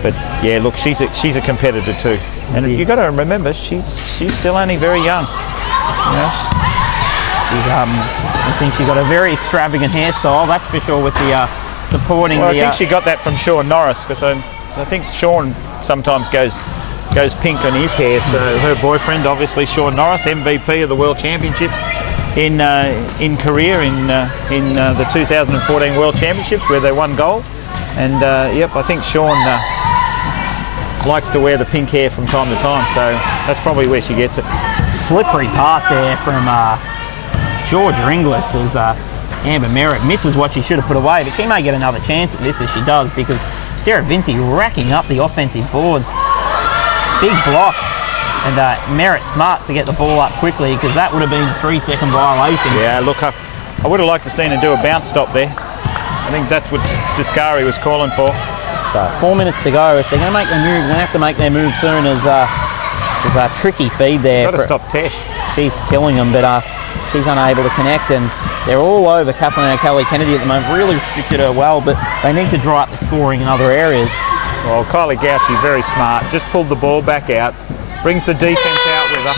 But yeah, look, she's a competitor too. And you've got to remember, she's still only very young. I think she's got a very extravagant hairstyle, that's for sure, with the supporting. Well, I think she got that from Sean Norris, because I think Sean sometimes goes pink on his hair. So her boyfriend, obviously Sean Norris, MVP of the World Championships in Korea in the 2014 World Championships, where they won gold. And I think Sean likes to wear the pink hair from time to time, so that's probably where she gets it. Slippery pass there from Georgia Inglis as Amber Merritt misses what she should have put away, but she may get another chance at this as she does, because Sarah Vinci racking up the offensive boards. Big block, and Merritt smart to get the ball up quickly, because that would have been a 3-second violation. Yeah, look, I would have liked to seen her do a bounce stop there. I think that's what Descari was calling for. So 4 minutes to go. If they're going to make their move, they're going to have to make their move soon, as this is a tricky feed there. Got to stop Tesh. She's killing them, but she's unable to connect, and they're all over Kathleen O'Kelly Kennedy at the moment. Really restricted her well, but they need to dry up the scoring in other areas. Well, Kylie Gauci, very smart, just pulled the ball back out, brings the defence out with her,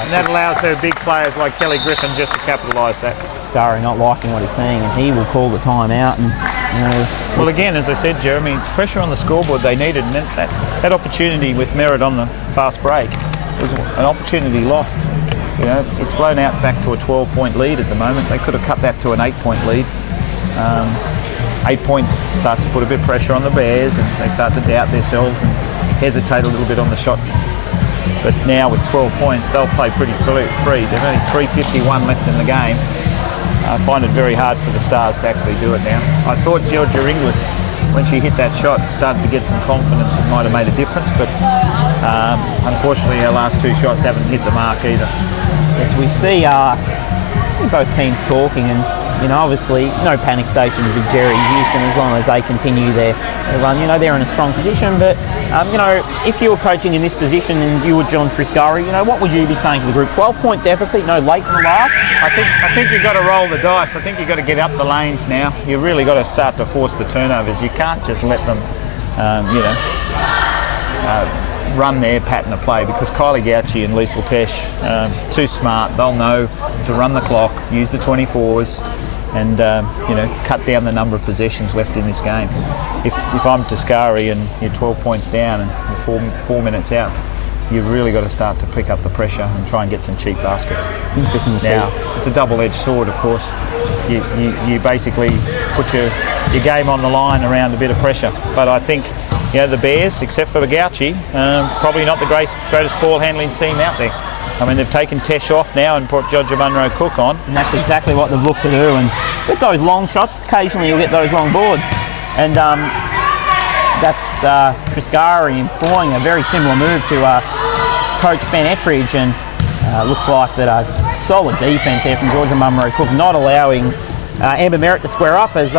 and that allows her big players like Kelly Griffin just to capitalise that. Scary not liking what he's seeing, and he will call the timeout. And well, again, as I said, Jeremy, it's pressure on the scoreboard they needed, and that opportunity with Merritt on the fast break was an opportunity lost. It's blown out back to a 12-point lead at the moment. They could have cut that to an 8-point lead. 8 points starts to put a bit of pressure on the Bears, and they start to doubt themselves and hesitate a little bit on the shot. But now with 12 points, they'll play pretty free. There's only 3:51 left in the game. I find it very hard for the Stars to actually do it now. I thought Georgia Inglis, when she hit that shot, started to get some confidence and might have made a difference, but unfortunately her last two shots haven't hit the mark either. As we see both teams talking, and obviously no panic station with Jerry Houston as long as they continue their run. They're in a strong position, but if you were coaching in this position and you were John Triscari, what would you be saying to the group? 12-point deficit, late in the last? I think you've got to roll the dice. I think you've got to get up the lanes now. You've really got to start to force the turnovers. You can't just let them, run their pattern of play, because Kylie Gauci and Lisa Tesh, too smart. They'll know to run the clock, use the 24s, and cut down the number of possessions left in this game. If I'm Descari and you're 12 points down and you're 4 minutes out, you've really got to start to pick up the pressure and try and get some cheap baskets. Interesting to see. Now, it's a double-edged sword, of course. You basically put your game on the line around a bit of pressure, but I think the Bears, except for the Gauchi, probably not the greatest ball handling team out there. I mean, they've taken Tesh off now and put Georgia Munro Cook on. And that's exactly what they've looked to do. And with those long shots, occasionally you'll get those long boards. And that's Triscari employing a very similar move to Coach Ben Ettridge. And looks like that a solid defence here from Georgia Munro Cook, not allowing Amber Merritt to square up, as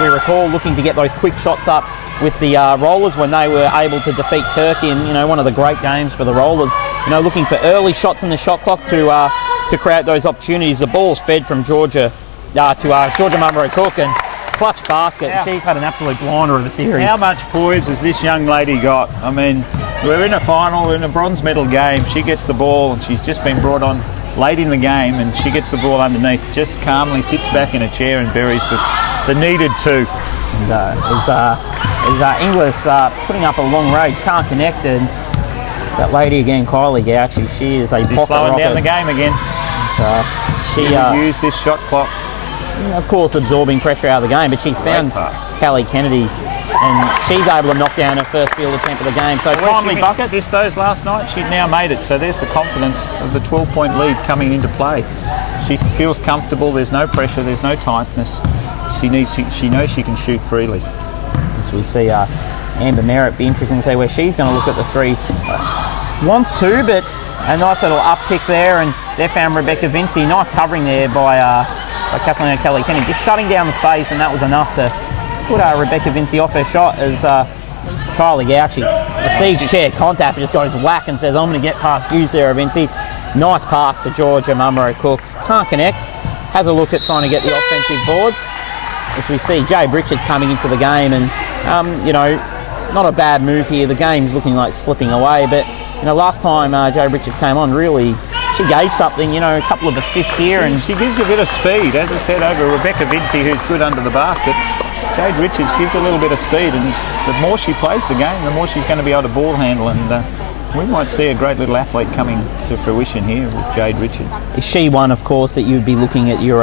we recall, looking to get those quick shots up with the Rollers when they were able to defeat Turkey in one of the great games for the Rollers. Looking for early shots in the shot clock to create those opportunities. The ball's fed from Georgia to Georgia Munro Cook, and clutch basket. Yeah. She's had an absolute blinder of a series. How much poise has this young lady got? I mean, we're in a final, we're in a bronze medal game. She gets the ball, and she's just been brought on late in the game, and she gets the ball underneath, just calmly sits back in a chair and buries the needed two. And Inglis putting up a long range, can't connect, and that lady again, Kylie Gauchi, she is a She's pocket slowing rocket. down the game again. She use this shot clock. Of course, absorbing pressure out of the game, but she's found Callie Kennedy, and she's able to knock down her first field attempt of the game. So timely bucket. Missed those last night. She'd now made it. So there's the confidence of the 12-point lead coming into play. She feels comfortable. There's no pressure. There's no tightness. She knows she can shoot freely. As we see Amber Merritt, be interesting to see where she's going to look at the three. Wants to, but a nice little up pick there, and they found Rebecca Vinci. Nice covering there by Kathleen O'Kelly Kennedy, just shutting down the space, and that was enough to put Rebecca Vinci off her shot as Kylie Gauchi receives chair contact, but just goes whack and says, I'm going to get past you, Sarah Vinci. Nice pass to Georgia Munro Cook. Can't connect. Has a look at trying to get the offensive boards. As we see Jade Richards coming into the game, and not a bad move here. The game's looking like slipping away, but last time Jade Richards came on, really she gave something. A couple of assists here, and she gives a bit of speed, as I said, over Rebecca Vinci, who's good under the basket. Jade Richards gives a little bit of speed, and the more she plays the game, the more she's going to be able to ball handle, and we might see a great little athlete coming to fruition here with Jade Richards. Is she one, of course, that you'd be looking at your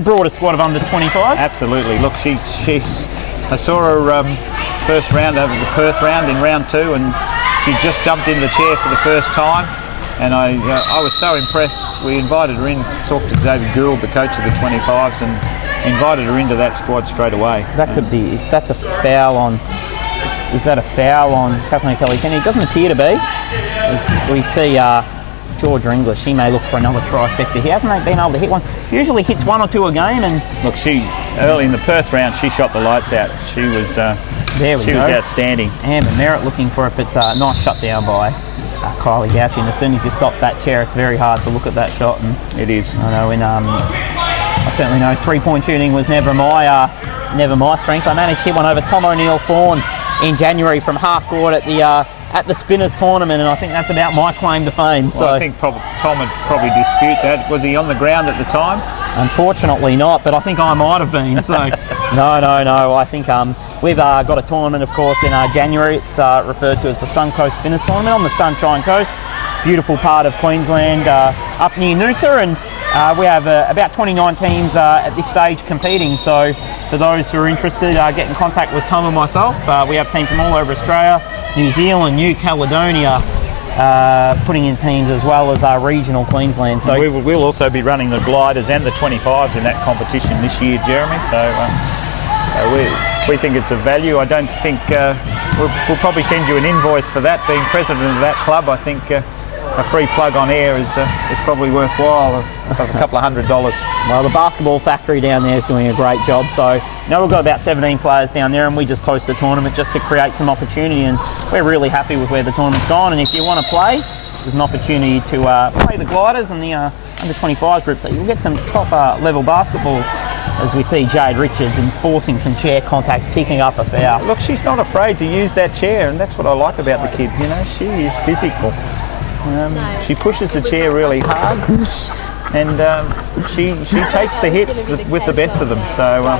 broader squad of under 25? Absolutely. Look, I saw her first round over the Perth round in round 2, and she just jumped in the chair for the first time, and I was so impressed. We invited her in, talked to David Gould, the coach of the 25s, and invited her into that squad straight away. That could be, if that's a foul on. Is that a foul on Kathleen Kelly Kennedy? It doesn't appear to be. As we see Georgia English, she may look for another trifecta. He hasn't been able to hit one. Usually hits 1 or 2 a game. And look, early in the Perth round, she shot the lights out. She was was outstanding. Amber Merritt looking for it, but nice shut down by Kylie Gauchi. And as soon as you stop that chair, it's very hard to look at that shot. And it is. I know. I certainly know 3-point shooting was never my strength. I managed to hit one over Tom O'Neill Fawn in January from half court at the Spinners tournament, and I think that's about my claim to fame. Well, I think Tom would probably dispute that. Was he on the ground at the time? Unfortunately not, but I think I might have been. So no. I think we've got a tournament, of course, in January. It's referred to as the Sun Coast Spinners tournament on the Sunshine Coast. Beautiful part of Queensland, up near Noosa, and we have about 29 teams at this stage competing. So for those who are interested, get in contact with Tom and myself. We have teams from all over Australia, New Zealand, New Caledonia, putting in teams, as well as regional Queensland. So we'll also be running the gliders and the 25s in that competition this year, Jeremy. So we think it's of value. I don't think we'll probably send you an invoice for that. Being president of that club, I think a free plug on air is probably worthwhile of a couple of $100. Well, the basketball factory down there is doing a great job. So we've got about 17 players down there, and we just host the tournament just to create some opportunity, and we're really happy with where the tournament's gone. And if you want to play, there's an opportunity to play the gliders and the under 25 group, so you'll get some top level basketball, as we see Jade Richards enforcing some chair contact, picking up a foul. Look, she's not afraid to use that chair, and that's what I like about the kid. She is physical. She pushes the chair really hard, and she takes the hits with the best of them. So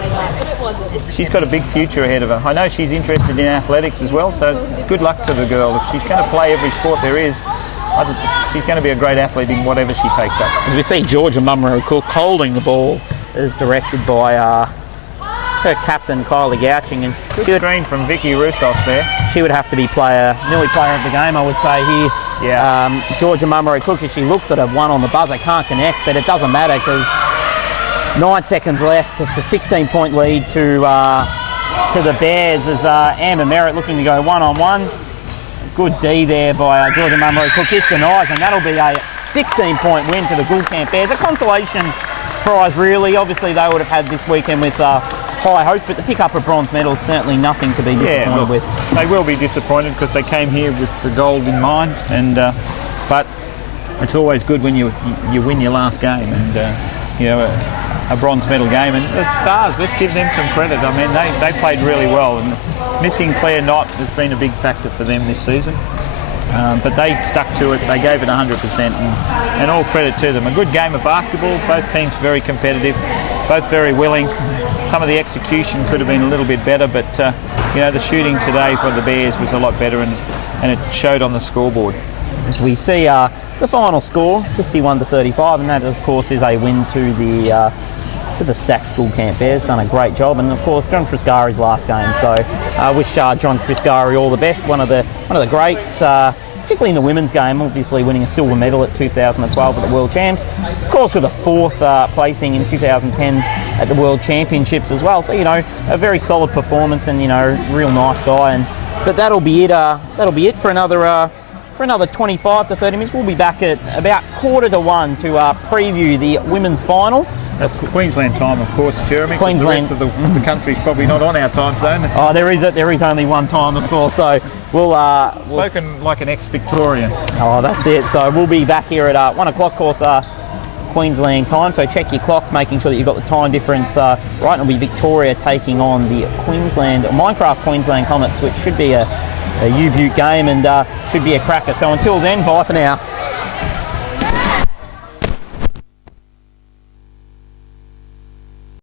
she's got a big future ahead of her. I know she's interested in athletics as well, so good luck to the girl. If she's going to play every sport there is, she's going to be a great athlete in whatever she takes up. As we see Georgia Munro Cook holding the ball, as directed by her captain, Kylie Gouching, and Good screen from Vicky Roussos there. she would have to be nearly player of the game, I would say here. Yeah. Georgia Mummery-Cook, as she looks at a one on the buzzer, can't connect, but it doesn't matter because 9 seconds left. It's a 16-point lead to the Bears as Amber Merritt looking to go one-on-one. Good D there by Georgia Mummery-Cook. It denies, and that'll be a 16-point win to the Gould Camp Bears. A consolation prize, really. Obviously, they would have had this weekend with high hopes, but to pick up a bronze medal is certainly nothing to be disappointed with. They will be disappointed because they came here with the gold in mind, and but it's always good when you win your last game, and you know, a bronze medal game. And the Stars, let's give them some credit. I mean, they played really well, and missing Claire Knott has been a big factor for them this season. But they stuck to it, they gave it 100%, and all credit to them. A good game of basketball, both teams very competitive, both very willing. Some of the execution could have been a little bit better, but you know, the shooting today for the Bears was a lot better, and it showed on the scoreboard. As we see the final score, 51-35, and that of course is a win to the Stack Gould Camp Bears. Done a great job, and of course John Triscari's last game, so I wish John Triscari all the best. One of the greats, particularly in the women's game, obviously winning a silver medal at 2012 at the World Champs, of course with a 4th placing in 2010 at the World Championships as well. So, you know, a very solid performance, and, you know, real nice guy. But that'll be it. That'll be it for another 25 to 30 minutes. We'll be back at about 1:45 to preview the women's final. That's Queensland time, of course, Jeremy. Queensland. The rest of the country's probably not on our time zone. Oh, there is only one time, of course. So we'll spoken like an ex-Victorian. Oh, that's it. So we'll be back here at 1 o'clock, of course, Queensland time. So check your clocks, making sure that you've got the time difference right. And it'll be Victoria taking on the Minecraft Queensland Comets, which should be a U-Butte game, and should be a cracker. So until then, bye for now.